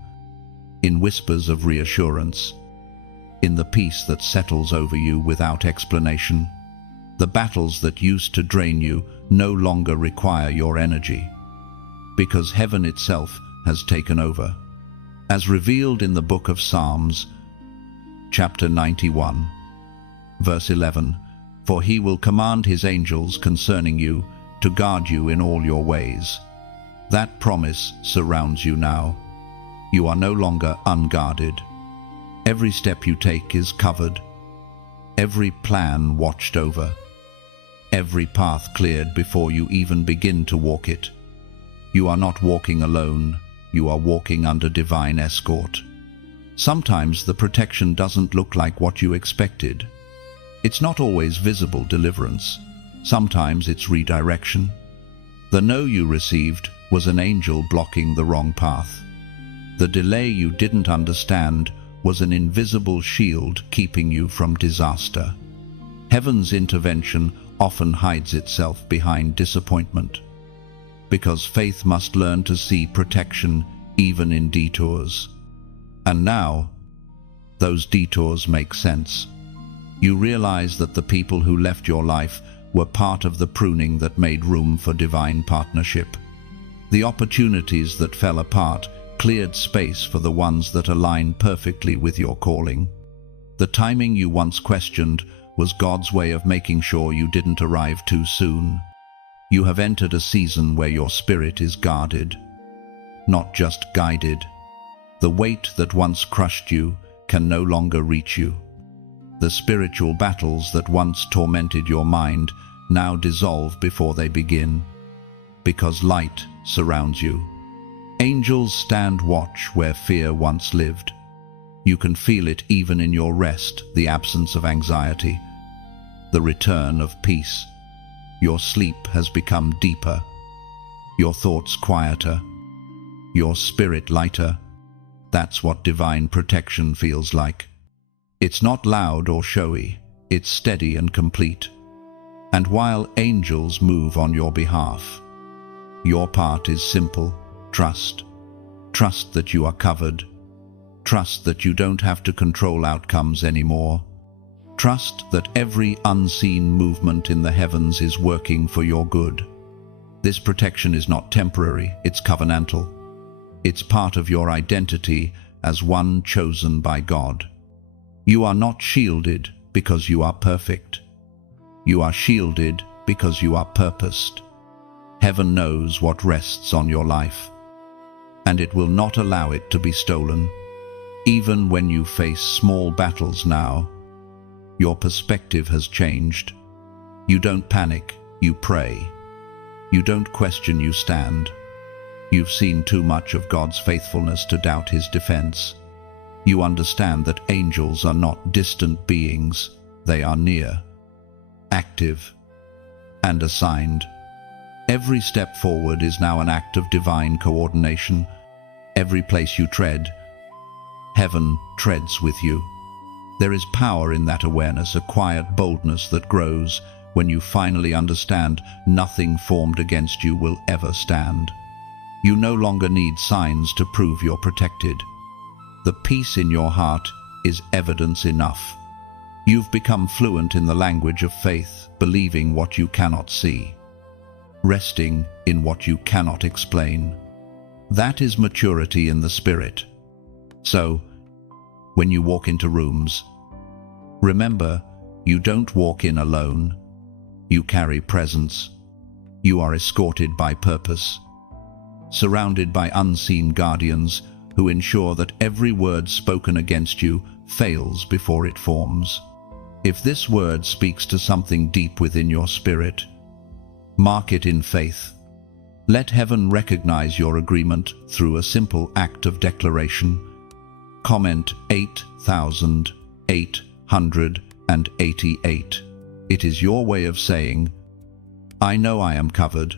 in whispers of reassurance, in the peace that settles over you without explanation. The battles that used to drain you no longer require your energy, because heaven itself has taken over. As revealed in the book of Psalms, chapter 91, verse 11, "For he will command his angels concerning you to guard you in all your ways." That promise surrounds you now. You are no longer unguarded. Every step you take is covered, every plan watched over, every path cleared before you even begin to walk it. You are not walking alone, you are walking under divine escort. Sometimes the protection doesn't look like what you expected. It's not always visible deliverance. Sometimes it's redirection. The no you received was an angel blocking the wrong path. The delay you didn't understand was an invisible shield keeping you from disaster. Heaven's intervention often hides itself behind disappointment, because faith must learn to see protection even in detours. And now, those detours make sense. You realize that the people who left your life were part of the pruning that made room for divine partnership. The opportunities that fell apart cleared space for the ones that align perfectly with your calling. The timing you once questioned was God's way of making sure you didn't arrive too soon. You have entered a season where your spirit is guarded, not just guided. The weight that once crushed you can no longer reach you. The spiritual battles that once tormented your mind now dissolve before they begin, because light surrounds you. Angels stand watch where fear once lived. You can feel it even in your rest, the absence of anxiety, the return of peace. Your sleep has become deeper, your thoughts quieter, your spirit lighter. That's what divine protection feels like. It's not loud or showy, it's steady and complete. And while angels move on your behalf, your part is simple: trust. Trust that you are covered. Trust that you don't have to control outcomes anymore. Trust that every unseen movement in the heavens is working for your good. This protection is not temporary, it's covenantal. It's part of your identity as one chosen by God. You are not shielded because you are perfect. You are shielded because you are purposed. Heaven knows what rests on your life, and it will not allow it to be stolen. Even when you face small battles now, your perspective has changed. You don't panic, you pray. You don't question, you stand. You've seen too much of God's faithfulness to doubt His defense. You understand that angels are not distant beings, they are near, active, and assigned. Every step forward is now an act of divine coordination. Every place you tread, heaven treads with you. There is power in that awareness, a quiet boldness that grows when you finally understand nothing formed against you will ever stand. You no longer need signs to prove you're protected. The peace in your heart is evidence enough. You've become fluent in the language of faith, believing what you cannot see, resting in what you cannot explain. That is maturity in the spirit. So, when you walk into rooms, remember, you don't walk in alone. You carry presence. You are escorted by purpose, surrounded by unseen guardians who ensure that every word spoken against you fails before it forms. If this word speaks to something deep within your spirit, mark it in faith. Let heaven recognize your agreement through a simple act of declaration. Comment 8,888. It is your way of saying, I know I am covered.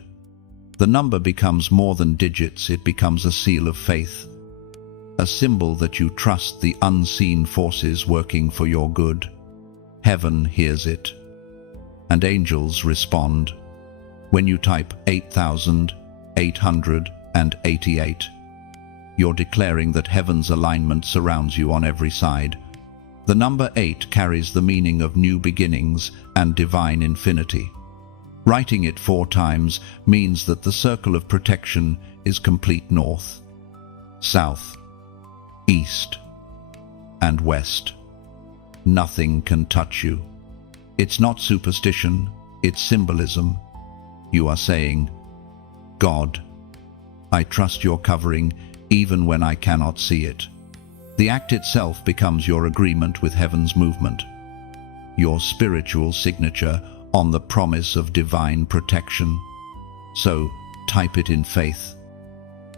The number becomes more than digits, it becomes a seal of faith, a symbol that you trust the unseen forces working for your good. Heaven hears it, and angels respond. When you type 8,888, you're declaring that heaven's alignment surrounds you on every side. The number 8 carries the meaning of new beginnings and divine infinity. Writing it 4 times means that the circle of protection is complete: north, south, east, and west. Nothing can touch you. It's not superstition, it's symbolism. You are saying, God, I trust your covering even when I cannot see it. The act itself becomes your agreement with heaven's movement, your spiritual signature on the promise of divine protection. So type it in faith,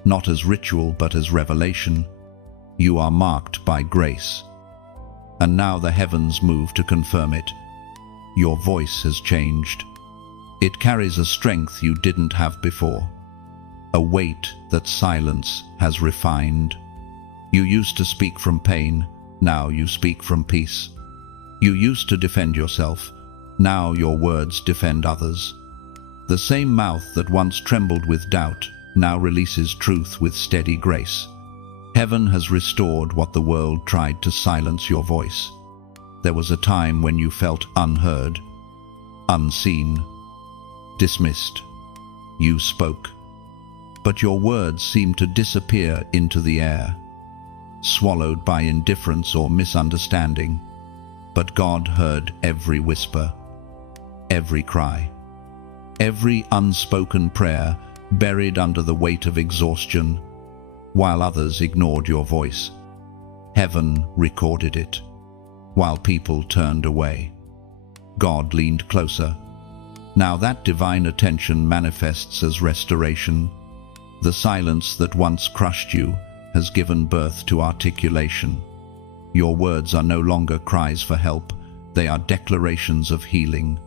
not as ritual but as revelation. You are marked by grace. And now the heavens move to confirm it. Your voice has changed. It carries a strength you didn't have before, a weight that silence has refined. You used to speak from pain, now you speak from peace. You used to defend yourself, now your words defend others. The same mouth that once trembled with doubt now releases truth with steady grace. Heaven has restored what the world tried to silence your voice. There was a time when you felt unheard, unseen, dismissed. You spoke, but your words seemed to disappear into the air, swallowed by indifference or misunderstanding. But God heard every whisper, every cry, every unspoken prayer buried under the weight of exhaustion, while others ignored your voice. Heaven recorded it. While people turned away, God leaned closer. Now that divine attention manifests as restoration. The silence that once crushed you has given birth to articulation. Your words are no longer cries for help, they are declarations of healing.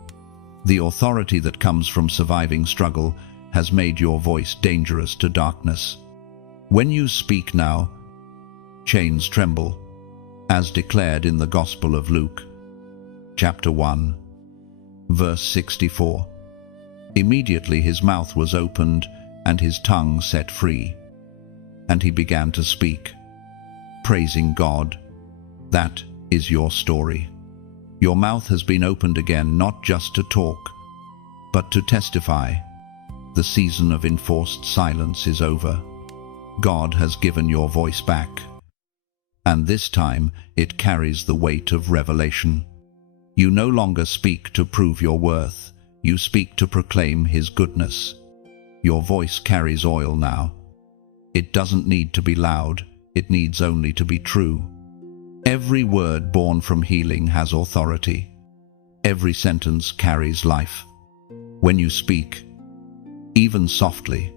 The authority that comes from surviving struggle has made your voice dangerous to darkness. When you speak now, chains tremble, as declared in the Gospel of Luke, chapter 1. Verse 64. Immediately his mouth was opened, and his tongue set free. And he began to speak, praising God. That is your story. Your mouth has been opened again, not just to talk, but to testify. The season of enforced silence is over. God has given your voice back. And this time it carries the weight of revelation. You no longer speak to prove your worth. You speak to proclaim His goodness. Your voice carries oil now. It doesn't need to be loud. It needs only to be true. Every word born from healing has authority. Every sentence carries life. When you speak, even softly,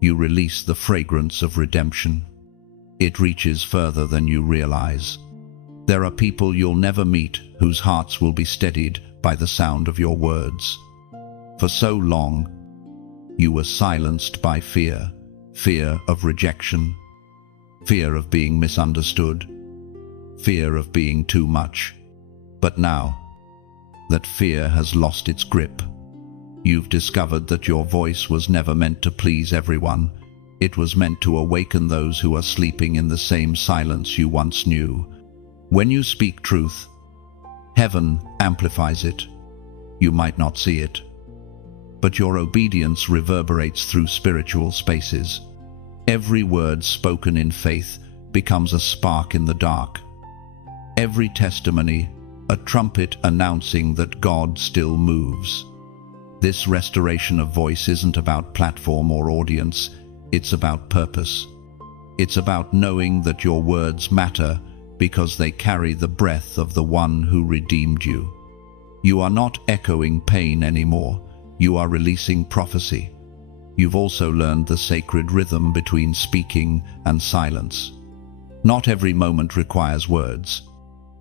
you release the fragrance of redemption. It reaches further than you realize. There are people you'll never meet whose hearts will be steadied by the sound of your words. For so long, you were silenced by fear, fear of rejection, fear of being misunderstood, fear of being too much. But now that fear has lost its grip, you've discovered that your voice was never meant to please everyone. It was meant to awaken those who are sleeping in the same silence you once knew. When you speak truth, heaven amplifies it. You might not see it, but your obedience reverberates through spiritual spaces. Every word spoken in faith becomes a spark in the dark. Every testimony, a trumpet announcing that God still moves. This restoration of voice isn't about platform or audience. It's about purpose. It's about knowing that your words matter because they carry the breath of the one who redeemed you. You are not echoing pain anymore. You are releasing prophecy. You've also learned the sacred rhythm between speaking and silence. Not every moment requires words.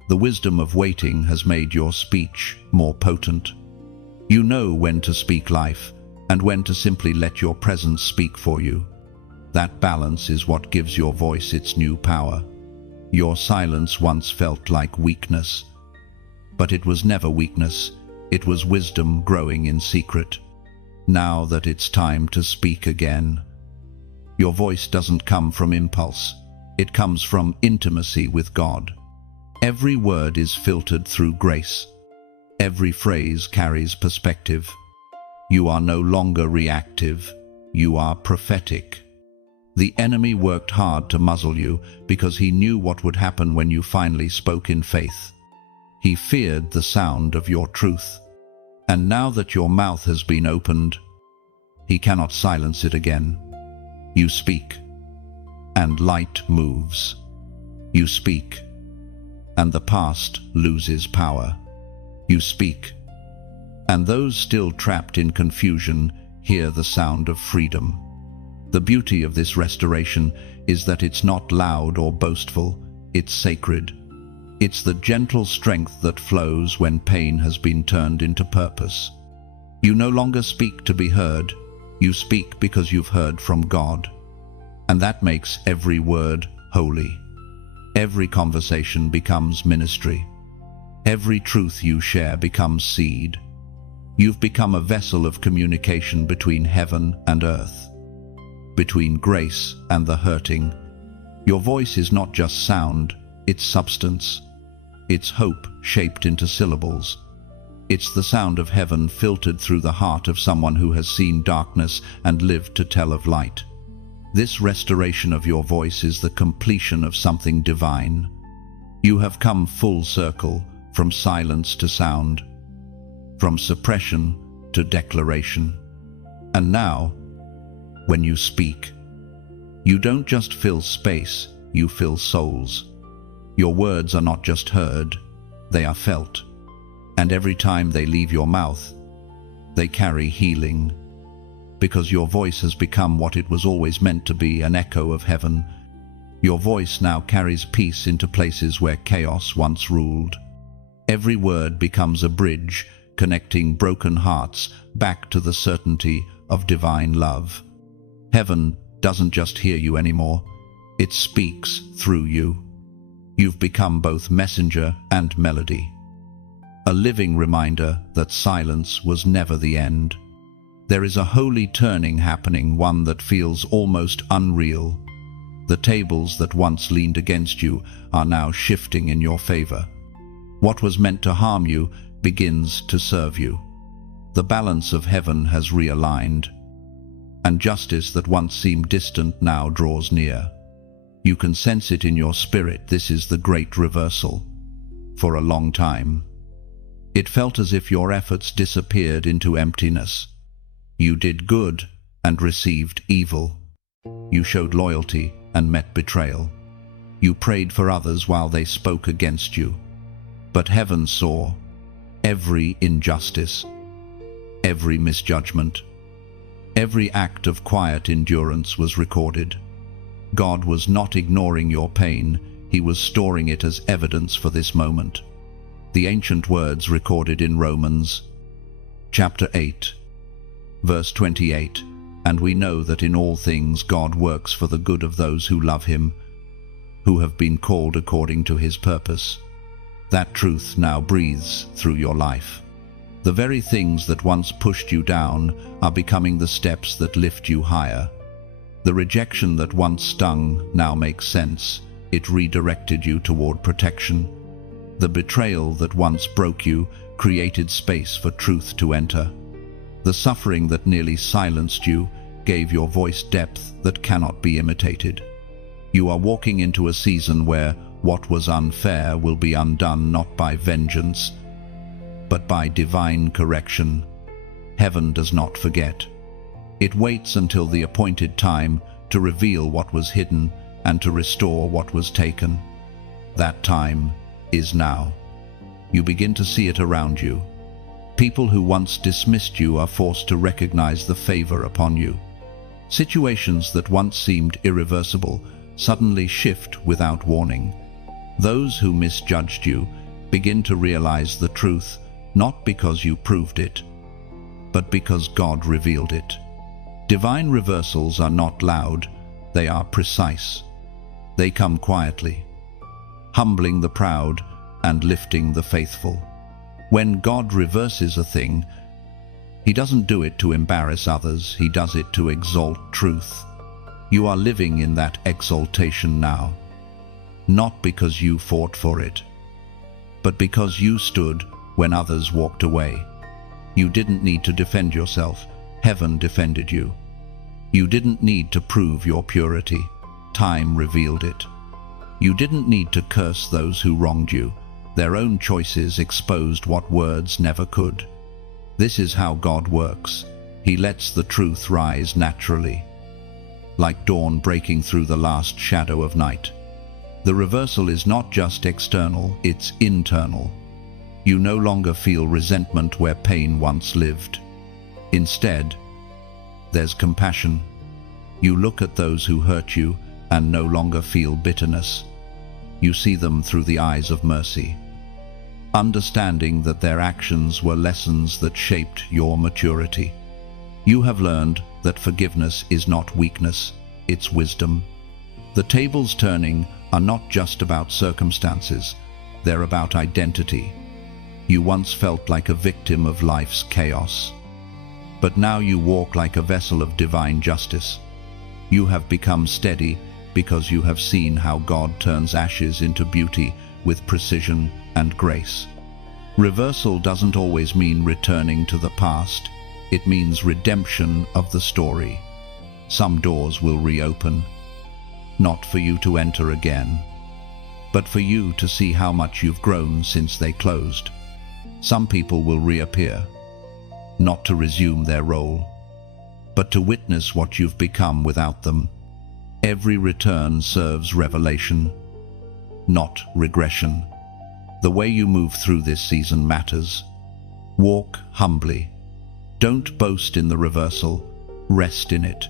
The wisdom of waiting has made your speech more potent. You know when to speak life and when to simply let your presence speak for you. That balance is what gives your voice its new power. Your silence once felt like weakness, but it was never weakness. It was wisdom growing in secret. Now that it's time to speak again, your voice doesn't come from impulse. It comes from intimacy with God. Every word is filtered through grace. Every phrase carries perspective. You are no longer reactive. You are prophetic. The enemy worked hard to muzzle you because he knew what would happen when you finally spoke in faith. He feared the sound of your truth. And now that your mouth has been opened, he cannot silence it again. You speak, and light moves. You speak, and the past loses power. You speak, and those still trapped in confusion hear the sound of freedom. The beauty of this restoration is that it's not loud or boastful, it's sacred. It's the gentle strength that flows when pain has been turned into purpose. You no longer speak to be heard, you speak because you've heard from God. And that makes every word holy. Every conversation becomes ministry. Every truth you share becomes seed. You've become a vessel of communication between heaven and earth, between grace and the hurting. Your voice is not just sound, it's substance. It's hope shaped into syllables. It's the sound of heaven filtered through the heart of someone who has seen darkness and lived to tell of light. This restoration of your voice is the completion of something divine. You have come full circle, from silence to sound, from suppression to declaration. And now, when you speak, you don't just fill space, you fill souls. Your words are not just heard, they are felt. And every time they leave your mouth, they carry healing. Because your voice has become what it was always meant to be, an echo of heaven. Your voice now carries peace into places where chaos once ruled. Every word becomes a bridge, connecting broken hearts back to the certainty of divine love. Heaven doesn't just hear you anymore, it speaks through you. You've become both messenger and melody. a living reminder that silence was never the end. There is a holy turning happening, one that feels almost unreal. The tables that once leaned against you are now shifting in your favor. What was meant to harm you begins to serve you. The balance of heaven has realigned, and justice that once seemed distant now draws near. You can sense it in your spirit. This is the great reversal. For a long time, it felt as if your efforts disappeared into emptiness. You did good and received evil. You showed loyalty and met betrayal. You prayed for others while they spoke against you. But heaven saw every injustice, every misjudgment, every act of quiet endurance was recorded. God was not ignoring your pain, He was storing it as evidence for this moment. The ancient words recorded in Romans chapter 8, verse 28, "And we know that in all things God works for the good of those who love Him, who have been called according to His purpose." That truth now breathes through your life. The very things that once pushed you down are becoming the steps that lift you higher. The rejection that once stung now makes sense. It redirected you toward protection. The betrayal that once broke you created space for truth to enter. The suffering that nearly silenced you gave your voice depth that cannot be imitated. You are walking into a season where what was unfair will be undone not by vengeance, but by divine correction. Heaven does not forget. It waits until the appointed time to reveal what was hidden and to restore what was taken. That time is now. You begin to see it around you. People who once dismissed you are forced to recognize the favor upon you. Situations that once seemed irreversible suddenly shift without warning. Those who misjudged you begin to realize the truth, not because you proved it, but because God revealed it. Divine reversals are not loud, they are precise. They come quietly, humbling the proud and lifting the faithful. When God reverses a thing, He doesn't do it to embarrass others, He does it to exalt truth. You are living in that exaltation now, not because you fought for it, but because you stood when others walked away. You didn't need to defend yourself, heaven defended you. You didn't need to prove your purity, time revealed it. You didn't need to curse those who wronged you, their own choices exposed what words never could. This is how God works. He lets the truth rise naturally, like dawn breaking through the last shadow of night. The reversal is not just external, it's internal. You no longer feel resentment where pain once lived. Instead, there's compassion. You look at those who hurt you and no longer feel bitterness. You see them through the eyes of mercy, understanding that their actions were lessons that shaped your maturity. You have learned that forgiveness is not weakness, it's wisdom. The tables turning are not just about circumstances, they're about identity. You once felt like a victim of life's chaos, but now you walk like a vessel of divine justice. You have become steady because you have seen how God turns ashes into beauty with precision and grace. Reversal doesn't always mean returning to the past. It means redemption of the story. Some doors will reopen, not for you to enter again, but for you to see how much you've grown since they closed. Some people will reappear, not to resume their role, but to witness what you've become without them. Every return serves revelation, not regression. The way you move through this season matters. Walk humbly. Don't boast in the reversal, rest in it.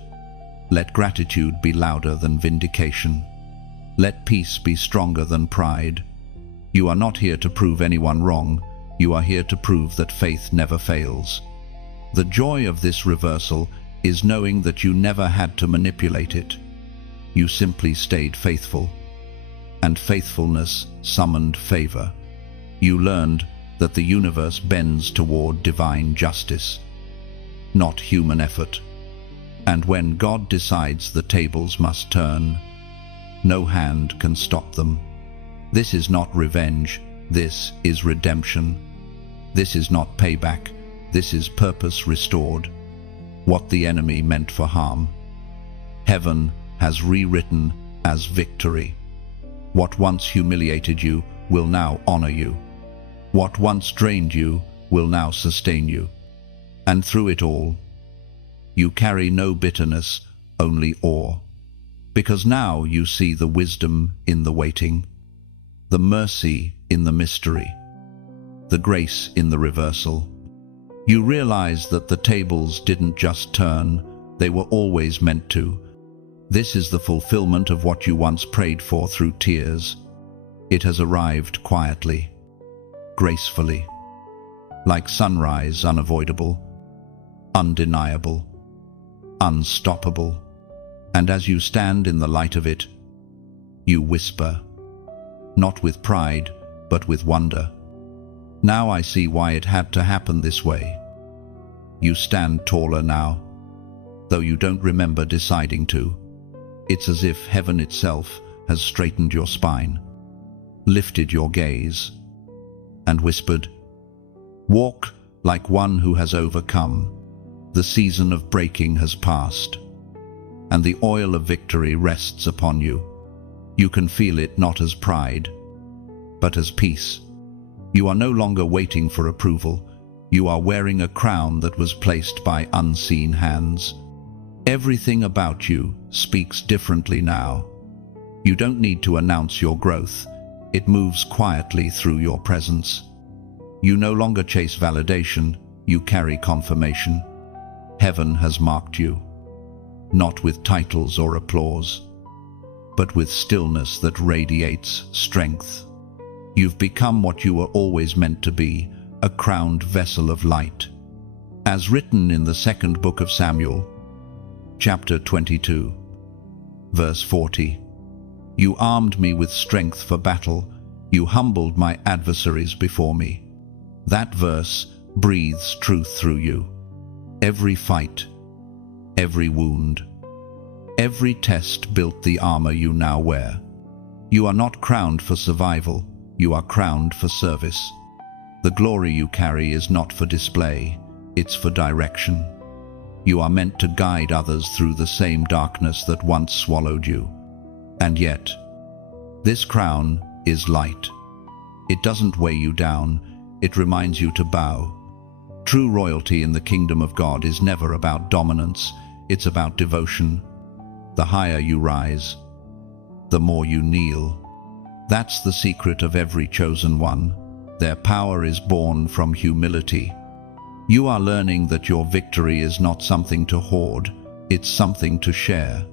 Let gratitude be louder than vindication. Let peace be stronger than pride. You are not here to prove anyone wrong, you are here to prove that faith never fails. The joy of this reversal is knowing that you never had to manipulate it. You simply stayed faithful, and faithfulness summoned favor. You learned that the universe bends toward divine justice, not human effort. And when God decides the tables must turn, no hand can stop them. This is not revenge, this is redemption. This is not payback, this is purpose restored. What the enemy meant for harm, heaven has rewritten as victory. What once humiliated you will now honor you. What once drained you will now sustain you. And through it all, you carry no bitterness, only awe. Because now you see the wisdom in the waiting, the mercy in the mystery, the grace in the reversal. You realize that the tables didn't just turn, they were always meant to. This is the fulfillment of what you once prayed for through tears. It has arrived quietly, gracefully, like sunrise, unavoidable, undeniable, unstoppable. And as you stand in the light of it, you whisper, not with pride, but with wonder, "Now I see why it had to happen this way." You stand taller now, though you don't remember deciding to. It's as if heaven itself has straightened your spine, lifted your gaze, and whispered, "Walk like one who has overcome. The season of breaking has passed, and the oil of victory rests upon you." You can feel it not as pride, but as peace. You are no longer waiting for approval. You are wearing a crown that was placed by unseen hands. Everything about you speaks differently now. You don't need to announce your growth. It moves quietly through your presence. You no longer chase validation, you carry confirmation. Heaven has marked you, not with titles or applause, but with stillness that radiates strength. You've become what you were always meant to be, a crowned vessel of light. As written in the second book of Samuel, chapter 22, verse 40, "You armed me with strength for battle, you humbled my adversaries before me." That verse breathes truth through you. Every fight, every wound, every test built the armor you now wear. You are not crowned for survival, you are crowned for service. The glory you carry is not for display, it's for direction. You are meant to guide others through the same darkness that once swallowed you. And yet, this crown is light. It doesn't weigh you down, it reminds you to bow. True royalty in the kingdom of God is never about dominance, it's about devotion. The higher you rise, the more you kneel. That's the secret of every chosen one. Their power is born from humility. You are learning that your victory is not something to hoard, it's something to share.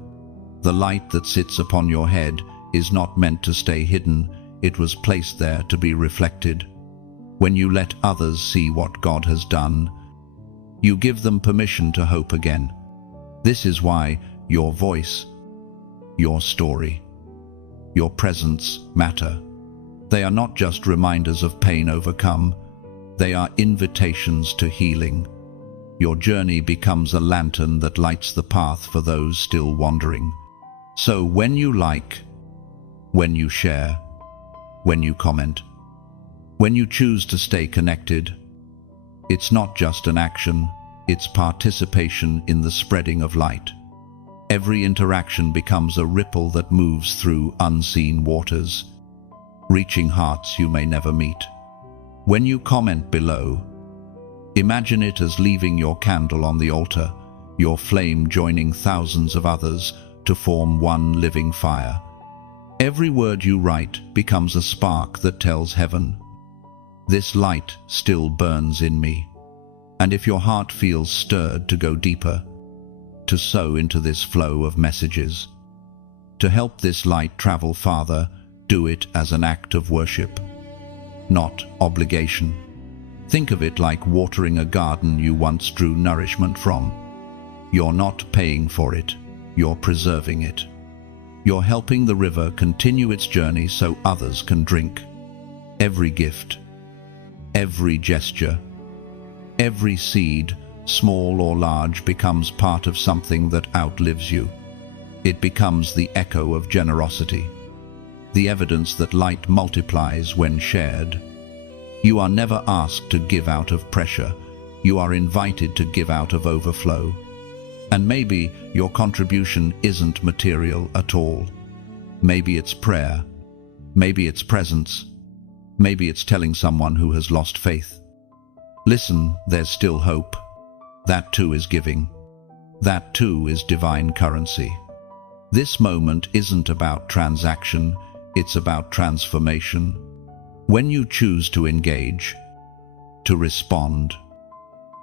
The light that sits upon your head is not meant to stay hidden, it was placed there to be reflected. When you let others see what God has done, you give them permission to hope again. This is why your voice, your story, your presence matter. They are not just reminders of pain overcome, they are invitations to healing. Your journey becomes a lantern that lights the path for those still wandering. So when you like, when you share, when you comment, when you choose to stay connected, it's not just an action, it's participation in the spreading of light. Every interaction becomes a ripple that moves through unseen waters, reaching hearts you may never meet. When you comment below, imagine it as leaving your candle on the altar, your flame joining thousands of others to form one living fire. Every word you write becomes a spark that tells heaven, "This light still burns in me." And if your heart feels stirred to go deeper, to sow into this flow of messages, to help this light travel farther, do it as an act of worship, not obligation. Think of it like watering a garden you once drew nourishment from. You're not paying for it, you're preserving it. You're helping the river continue its journey so others can drink. Every gift, every gesture, every seed, small or large, becomes part of something that outlives you. It becomes the echo of generosity, the evidence that light multiplies when shared. You are never asked to give out of pressure. You are invited to give out of overflow. And maybe your contribution isn't material at all. Maybe it's prayer. Maybe it's presence. Maybe it's telling someone who has lost faith, "Listen, there's still hope." That too is giving. That too is divine currency. This moment isn't about transaction, it's about transformation. When you choose to engage, to respond,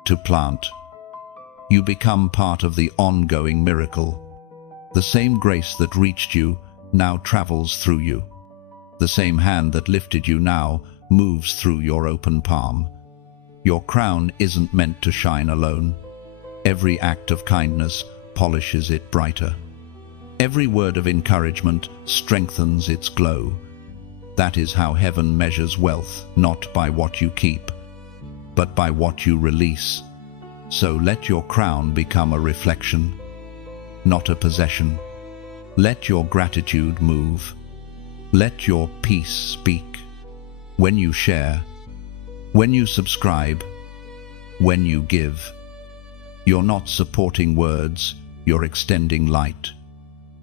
to plant, you become part of the ongoing miracle. The same grace that reached you now travels through you. The same hand that lifted you now moves through your open palm. Your crown isn't meant to shine alone. Every act of kindness polishes it brighter. Every word of encouragement strengthens its glow. That is how heaven measures wealth, not by what you keep, but by what you release. So let your crown become a reflection, not a possession. Let your gratitude move. Let your peace speak. When you share, when you subscribe, when you give, you're not supporting words, you're extending light.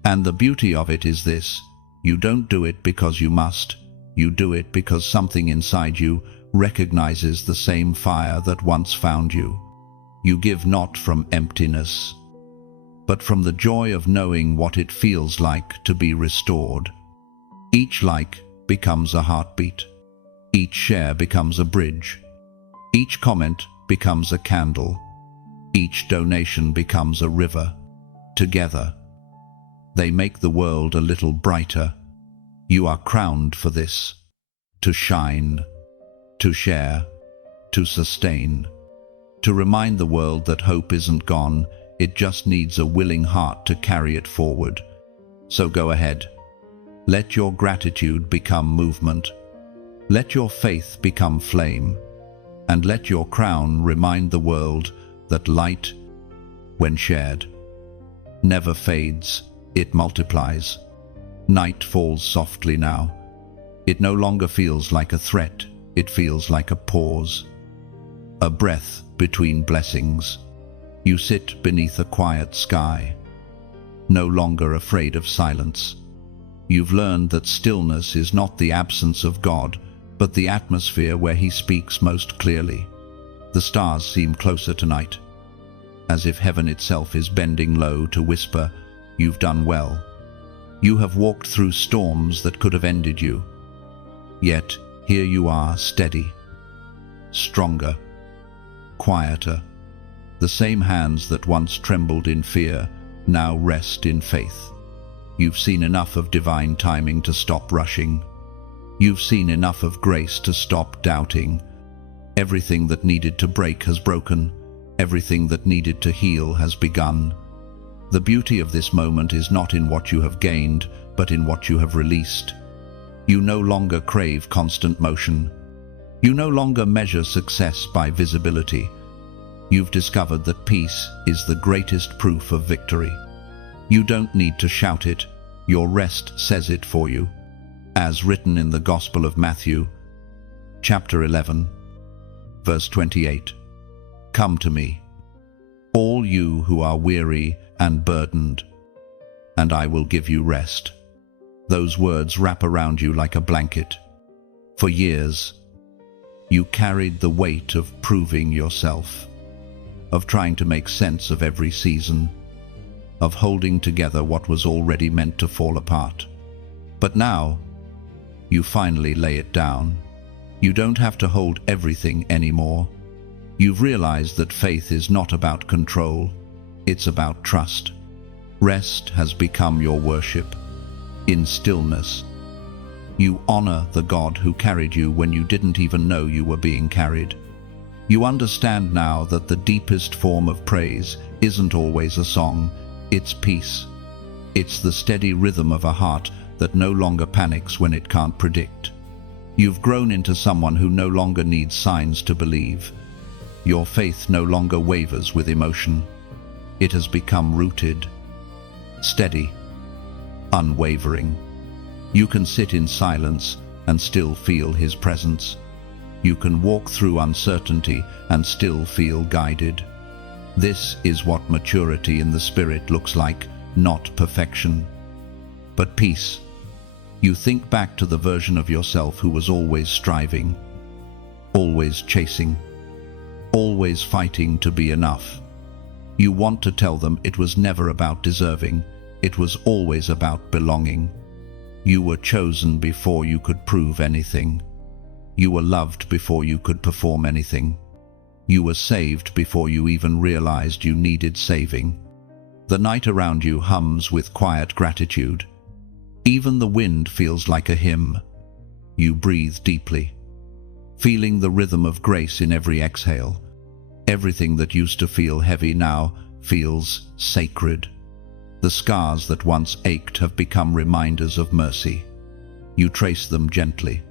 And the beauty of it is this: you don't do it because you must, you do it because something inside you recognizes the same fire that once found you. You give not from emptiness, but from the joy of knowing what it feels like to be restored. Each like becomes a heartbeat. Each share becomes a bridge. Each comment becomes a candle. Each donation becomes a river. Together, they make the world a little brighter. You are crowned for this: to shine, to share, to sustain, to remind the world that hope isn't gone, it just needs a willing heart to carry it forward. So go ahead. Let your gratitude become movement. Let your faith become flame. And let your crown remind the world that light, when shared, never fades, it multiplies. Night falls softly now. It no longer feels like a threat, it feels like a pause. A breath between blessings. You sit beneath a quiet sky, no longer afraid of silence. You've learned that stillness is not the absence of God, but the atmosphere where He speaks most clearly. The stars seem closer tonight, as if heaven itself is bending low to whisper, "You've done well." You have walked through storms that could have ended you. Yet here you are, steady, stronger, quieter. The same hands that once trembled in fear now rest in faith. You've seen enough of divine timing to stop rushing. You've seen enough of grace to stop doubting. Everything that needed to break has broken. Everything that needed to heal has begun. The beauty of this moment is not in what you have gained, but in what you have released. You no longer crave constant motion. You no longer measure success by visibility. You've discovered that peace is the greatest proof of victory. You don't need to shout it. Your rest says it for you. As written in the Gospel of Matthew, chapter 11, verse 28. Come to me, all you who are weary and burdened, and I will give you rest. Those words wrap around you like a blanket. For years, you carried the weight of proving yourself, of trying to make sense of every season, of holding together what was already meant to fall apart. But now, you finally lay it down. You don't have to hold everything anymore. You've realized that faith is not about control, it's about trust. Rest has become your worship. In stillness, you honor the God who carried you when you didn't even know you were being carried. You understand now that the deepest form of praise isn't always a song, it's peace. It's the steady rhythm of a heart that no longer panics when it can't predict. You've grown into someone who no longer needs signs to believe. Your faith no longer wavers with emotion. It has become rooted, steady, unwavering. You can sit in silence and still feel His presence. You can walk through uncertainty and still feel guided. This is what maturity in the Spirit looks like, not perfection, but peace. You think back to the version of yourself who was always striving, always chasing, always fighting to be enough. You want to tell them it was never about deserving, it was always about belonging. You were chosen before you could prove anything. You were loved before you could perform anything. You were saved before you even realized you needed saving. The night around you hums with quiet gratitude. Even the wind feels like a hymn. You breathe deeply, feeling the rhythm of grace in every exhale. Everything that used to feel heavy now feels sacred. The scars that once ached have become reminders of mercy. You trace them gently,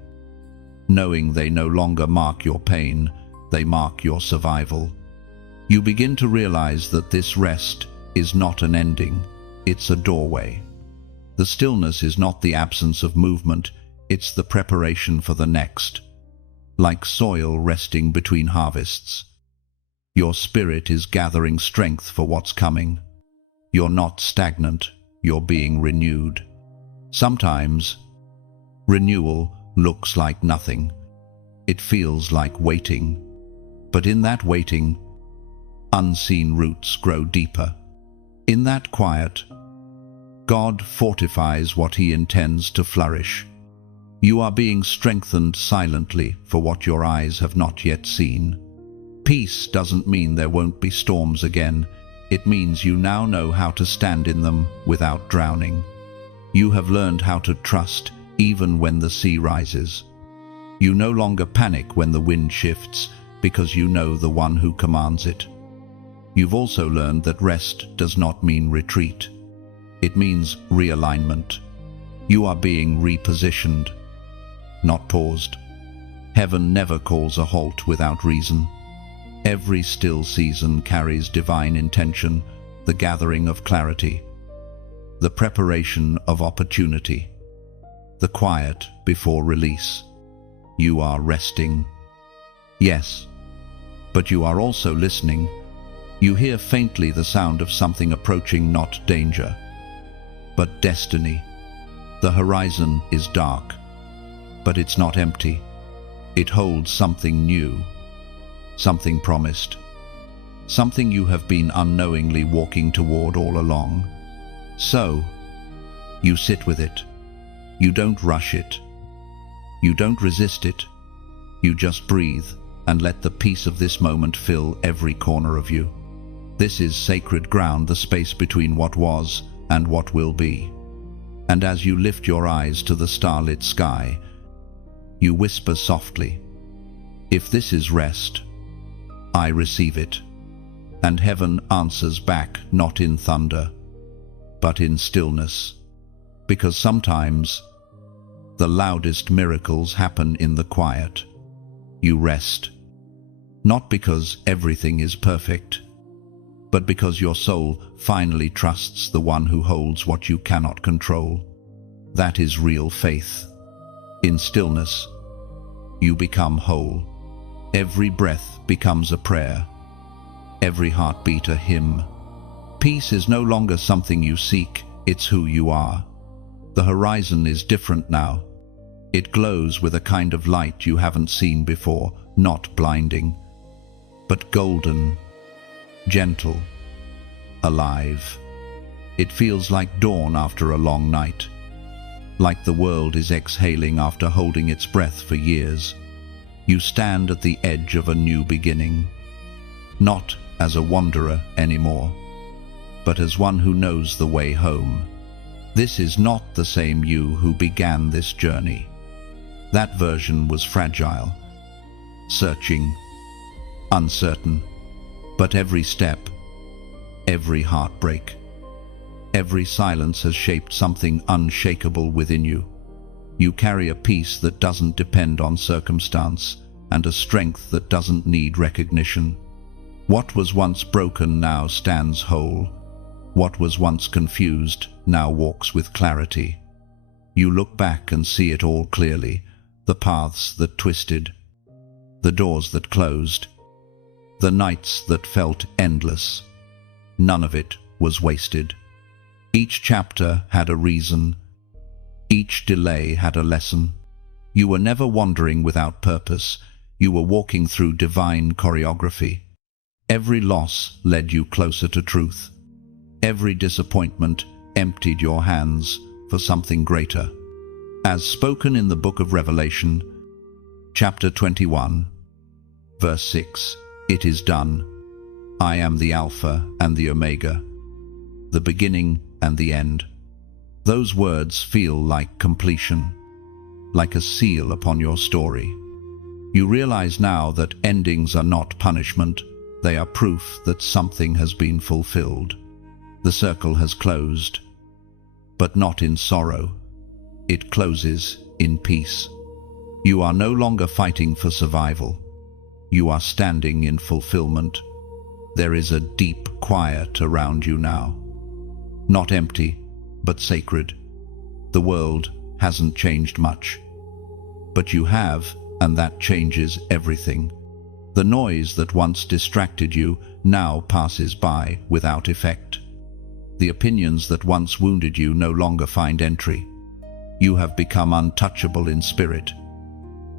knowing they no longer mark your pain, they mark your survival. You begin to realize that this rest is not an ending, it's a doorway. The stillness is not the absence of movement, it's the preparation for the next. Like soil resting between harvests, your spirit is gathering strength for what's coming. You're not stagnant, you're being renewed. Sometimes, renewal looks like nothing. It feels like waiting. But in that waiting, unseen roots grow deeper. In that quiet, God fortifies what He intends to flourish. You are being strengthened silently for what your eyes have not yet seen. Peace doesn't mean there won't be storms again. It means you now know how to stand in them without drowning. You have learned how to trust even when the sea rises. You no longer panic when the wind shifts, because you know the one who commands it. You've also learned that rest does not mean retreat. It means realignment. You are being repositioned, not paused. Heaven never calls a halt without reason. Every still season carries divine intention, the gathering of clarity, the preparation of opportunity, the quiet before release. You are resting. Yes, but you are also listening. You hear faintly the sound of something approaching, not danger, but destiny. The horizon is dark, but it's not empty. It holds something new, something promised, something you have been unknowingly walking toward all along. So, you sit with it. You don't rush it. You don't resist it. You just breathe and let the peace of this moment fill every corner of you. This is sacred ground, the space between what was and what will be. And as you lift your eyes to the starlit sky, you whisper softly, "If this is rest, I receive it." And heaven answers back, not in thunder, but in stillness. Because sometimes the loudest miracles happen in the quiet. You rest, not because everything is perfect, but because your soul finally trusts the one who holds what you cannot control. That is real faith. In stillness, you become whole. Every breath becomes a prayer, every heartbeat a hymn. Peace is no longer something you seek, it's who you are. The horizon is different now. It glows with a kind of light you haven't seen before, not blinding, but golden, gentle, alive. It feels like dawn after a long night, like the world is exhaling after holding its breath for years. You stand at the edge of a new beginning, not as a wanderer anymore, but as one who knows the way home. This is not the same you who began this journey. That version was fragile, searching, uncertain, but every step, every heartbreak, every silence has shaped something unshakable within you. You carry a peace that doesn't depend on circumstance, and a strength that doesn't need recognition. What was once broken now stands whole. What was once confused now walks with clarity. You look back and see it all clearly, the paths that twisted, the doors that closed, the nights that felt endless. None of it was wasted. Each chapter had a reason. Each delay had a lesson. You were never wandering without purpose. You were walking through divine choreography. Every loss led you closer to truth. Every disappointment emptied your hands for something greater. As spoken in the book of Revelation, chapter 21, verse 6, "It is done. I am the Alpha and the Omega, the beginning and the end." Those words feel like completion, like a seal upon your story. You realize now that endings are not punishment, they are proof that something has been fulfilled. The circle has closed, but not in sorrow. It closes in peace. You are no longer fighting for survival. You are standing in fulfillment. There is a deep quiet around you now. Not empty, but sacred. The world hasn't changed much. But you have, and that changes everything. The noise that once distracted you now passes by without effect. The opinions that once wounded you no longer find entry. You have become untouchable in spirit.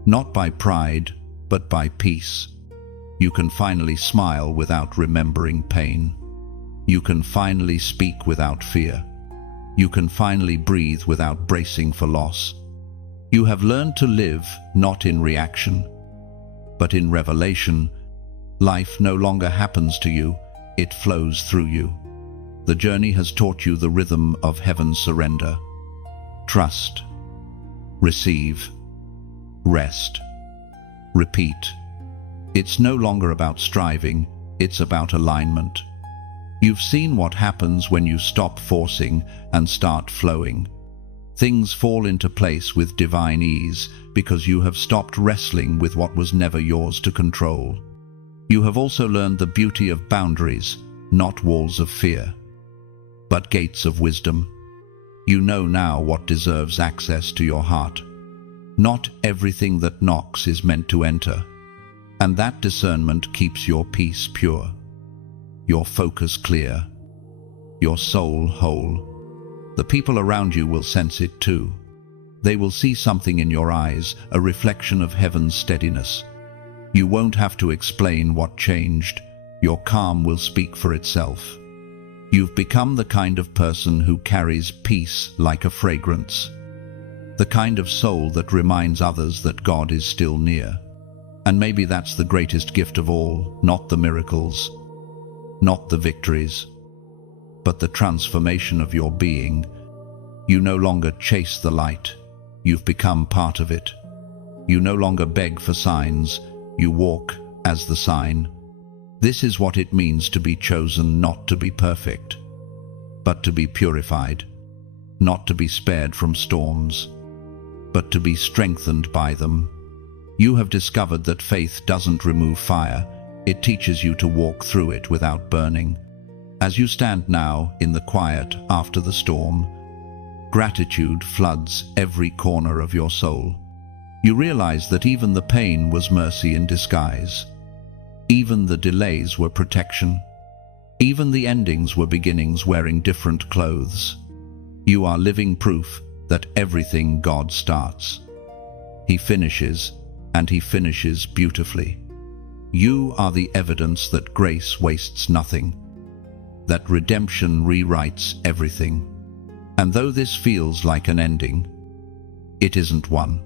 Not by pride, but by peace. You can finally smile without remembering pain. You can finally speak without fear. You can finally breathe without bracing for loss. You have learned to live not in reaction, but in revelation. Life no longer happens to you, it flows through you. The journey has taught you the rhythm of heaven's surrender. Trust, receive, rest, repeat. It's no longer about striving, it's about alignment. You've seen what happens when you stop forcing and start flowing. Things fall into place with divine ease because you have stopped wrestling with what was never yours to control. You have also learned the beauty of boundaries, not walls of fear, but gates of wisdom. You know now what deserves access to your heart. Not everything that knocks is meant to enter, and that discernment keeps your peace pure, your focus clear, your soul whole. The people around you will sense it too. They will see something in your eyes, a reflection of heaven's steadiness. You won't have to explain what changed. Your calm will speak for itself. You've become the kind of person who carries peace like a fragrance. The kind of soul that reminds others that God is still near. And maybe that's the greatest gift of all, not the miracles, not the victories, but the transformation of your being. You no longer chase the light. You've become part of it. You no longer beg for signs. You walk as the sign. This is what it means to be chosen, not to be perfect, but to be purified, not to be spared from storms, but to be strengthened by them. You have discovered that faith doesn't remove fire, it teaches you to walk through it without burning. As you stand now in the quiet after the storm, gratitude floods every corner of your soul. You realize that even the pain was mercy in disguise. Even the delays were protection. Even the endings were beginnings wearing different clothes. You are living proof that everything God starts, He finishes, and He finishes beautifully. You are the evidence that grace wastes nothing, that redemption rewrites everything. And though this feels like an ending, it isn't one.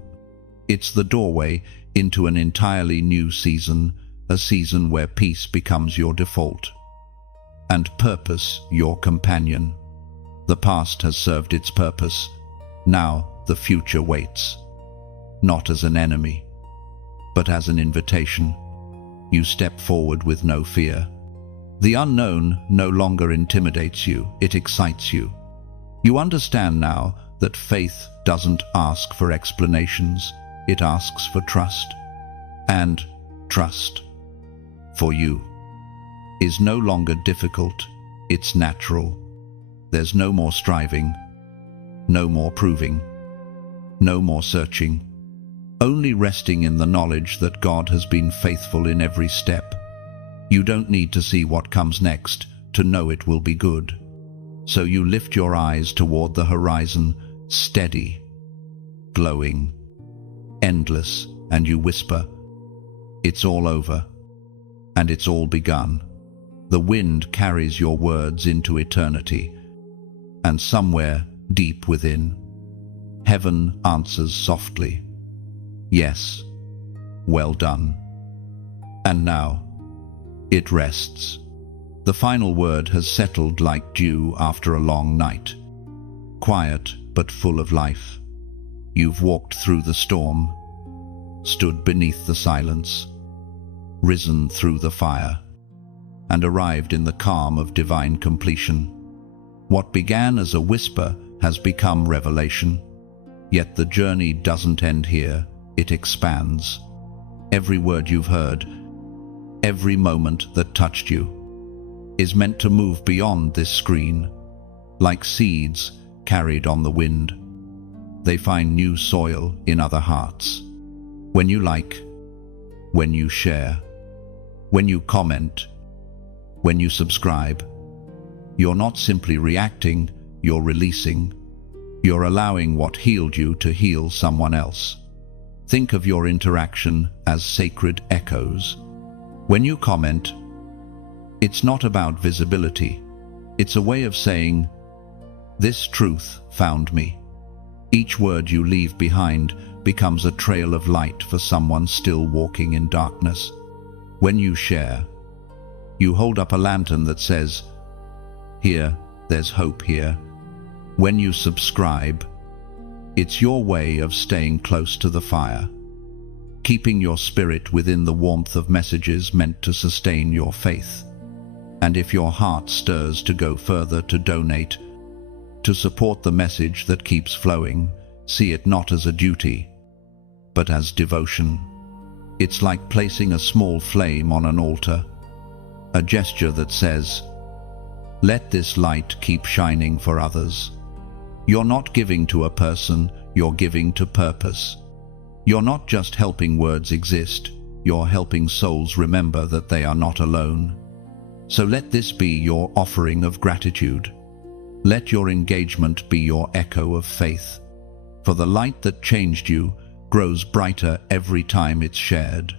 It's the doorway into an entirely new season, a season where peace becomes your default, and purpose your companion. The past has served its purpose. Now the future waits, not as an enemy, but as an invitation. You step forward with no fear. The unknown no longer intimidates you, it excites you. You understand now that faith doesn't ask for explanations, it asks for trust. And trust, for you, is no longer difficult, it's natural. There's no more striving, no more proving, no more searching, only resting in the knowledge that God has been faithful in every step. You don't need to see what comes next to know it will be good. So you lift your eyes toward the horizon, steady, glowing, endless, and you whisper, "It's all over, and it's all begun." The wind carries your words into eternity, and somewhere deep within, heaven answers softly, "Yes, well done." And now, it rests. The final word has settled like dew after a long night. Quiet but full of life. You've walked through the storm, stood beneath the silence, risen through the fire, and arrived in the calm of divine completion. What began as a whisper has become revelation. Yet the journey doesn't end here, it expands. Every word you've heard, every moment that touched you, is meant to move beyond this screen, like seeds carried on the wind. They find new soil in other hearts. When you like, when you share, when you comment, when you subscribe, you're not simply reacting, you're releasing. You're allowing what healed you to heal someone else. Think of your interaction as sacred echoes. When you comment, it's not about visibility. It's a way of saying, "This truth found me." Each word you leave behind becomes a trail of light for someone still walking in darkness. When you share, you hold up a lantern that says, "Here, there's hope here." When you subscribe, it's your way of staying close to the fire, keeping your spirit within the warmth of messages meant to sustain your faith. And if your heart stirs to go further, to donate, to support the message that keeps flowing, see it not as a duty, but as devotion. It's like placing a small flame on an altar, a gesture that says, "Let this light keep shining for others." You're not giving to a person, you're giving to purpose. You're not just helping words exist, you're helping souls remember that they are not alone. So let this be your offering of gratitude. Let your engagement be your echo of faith. For the light that changed you grows brighter every time it's shared.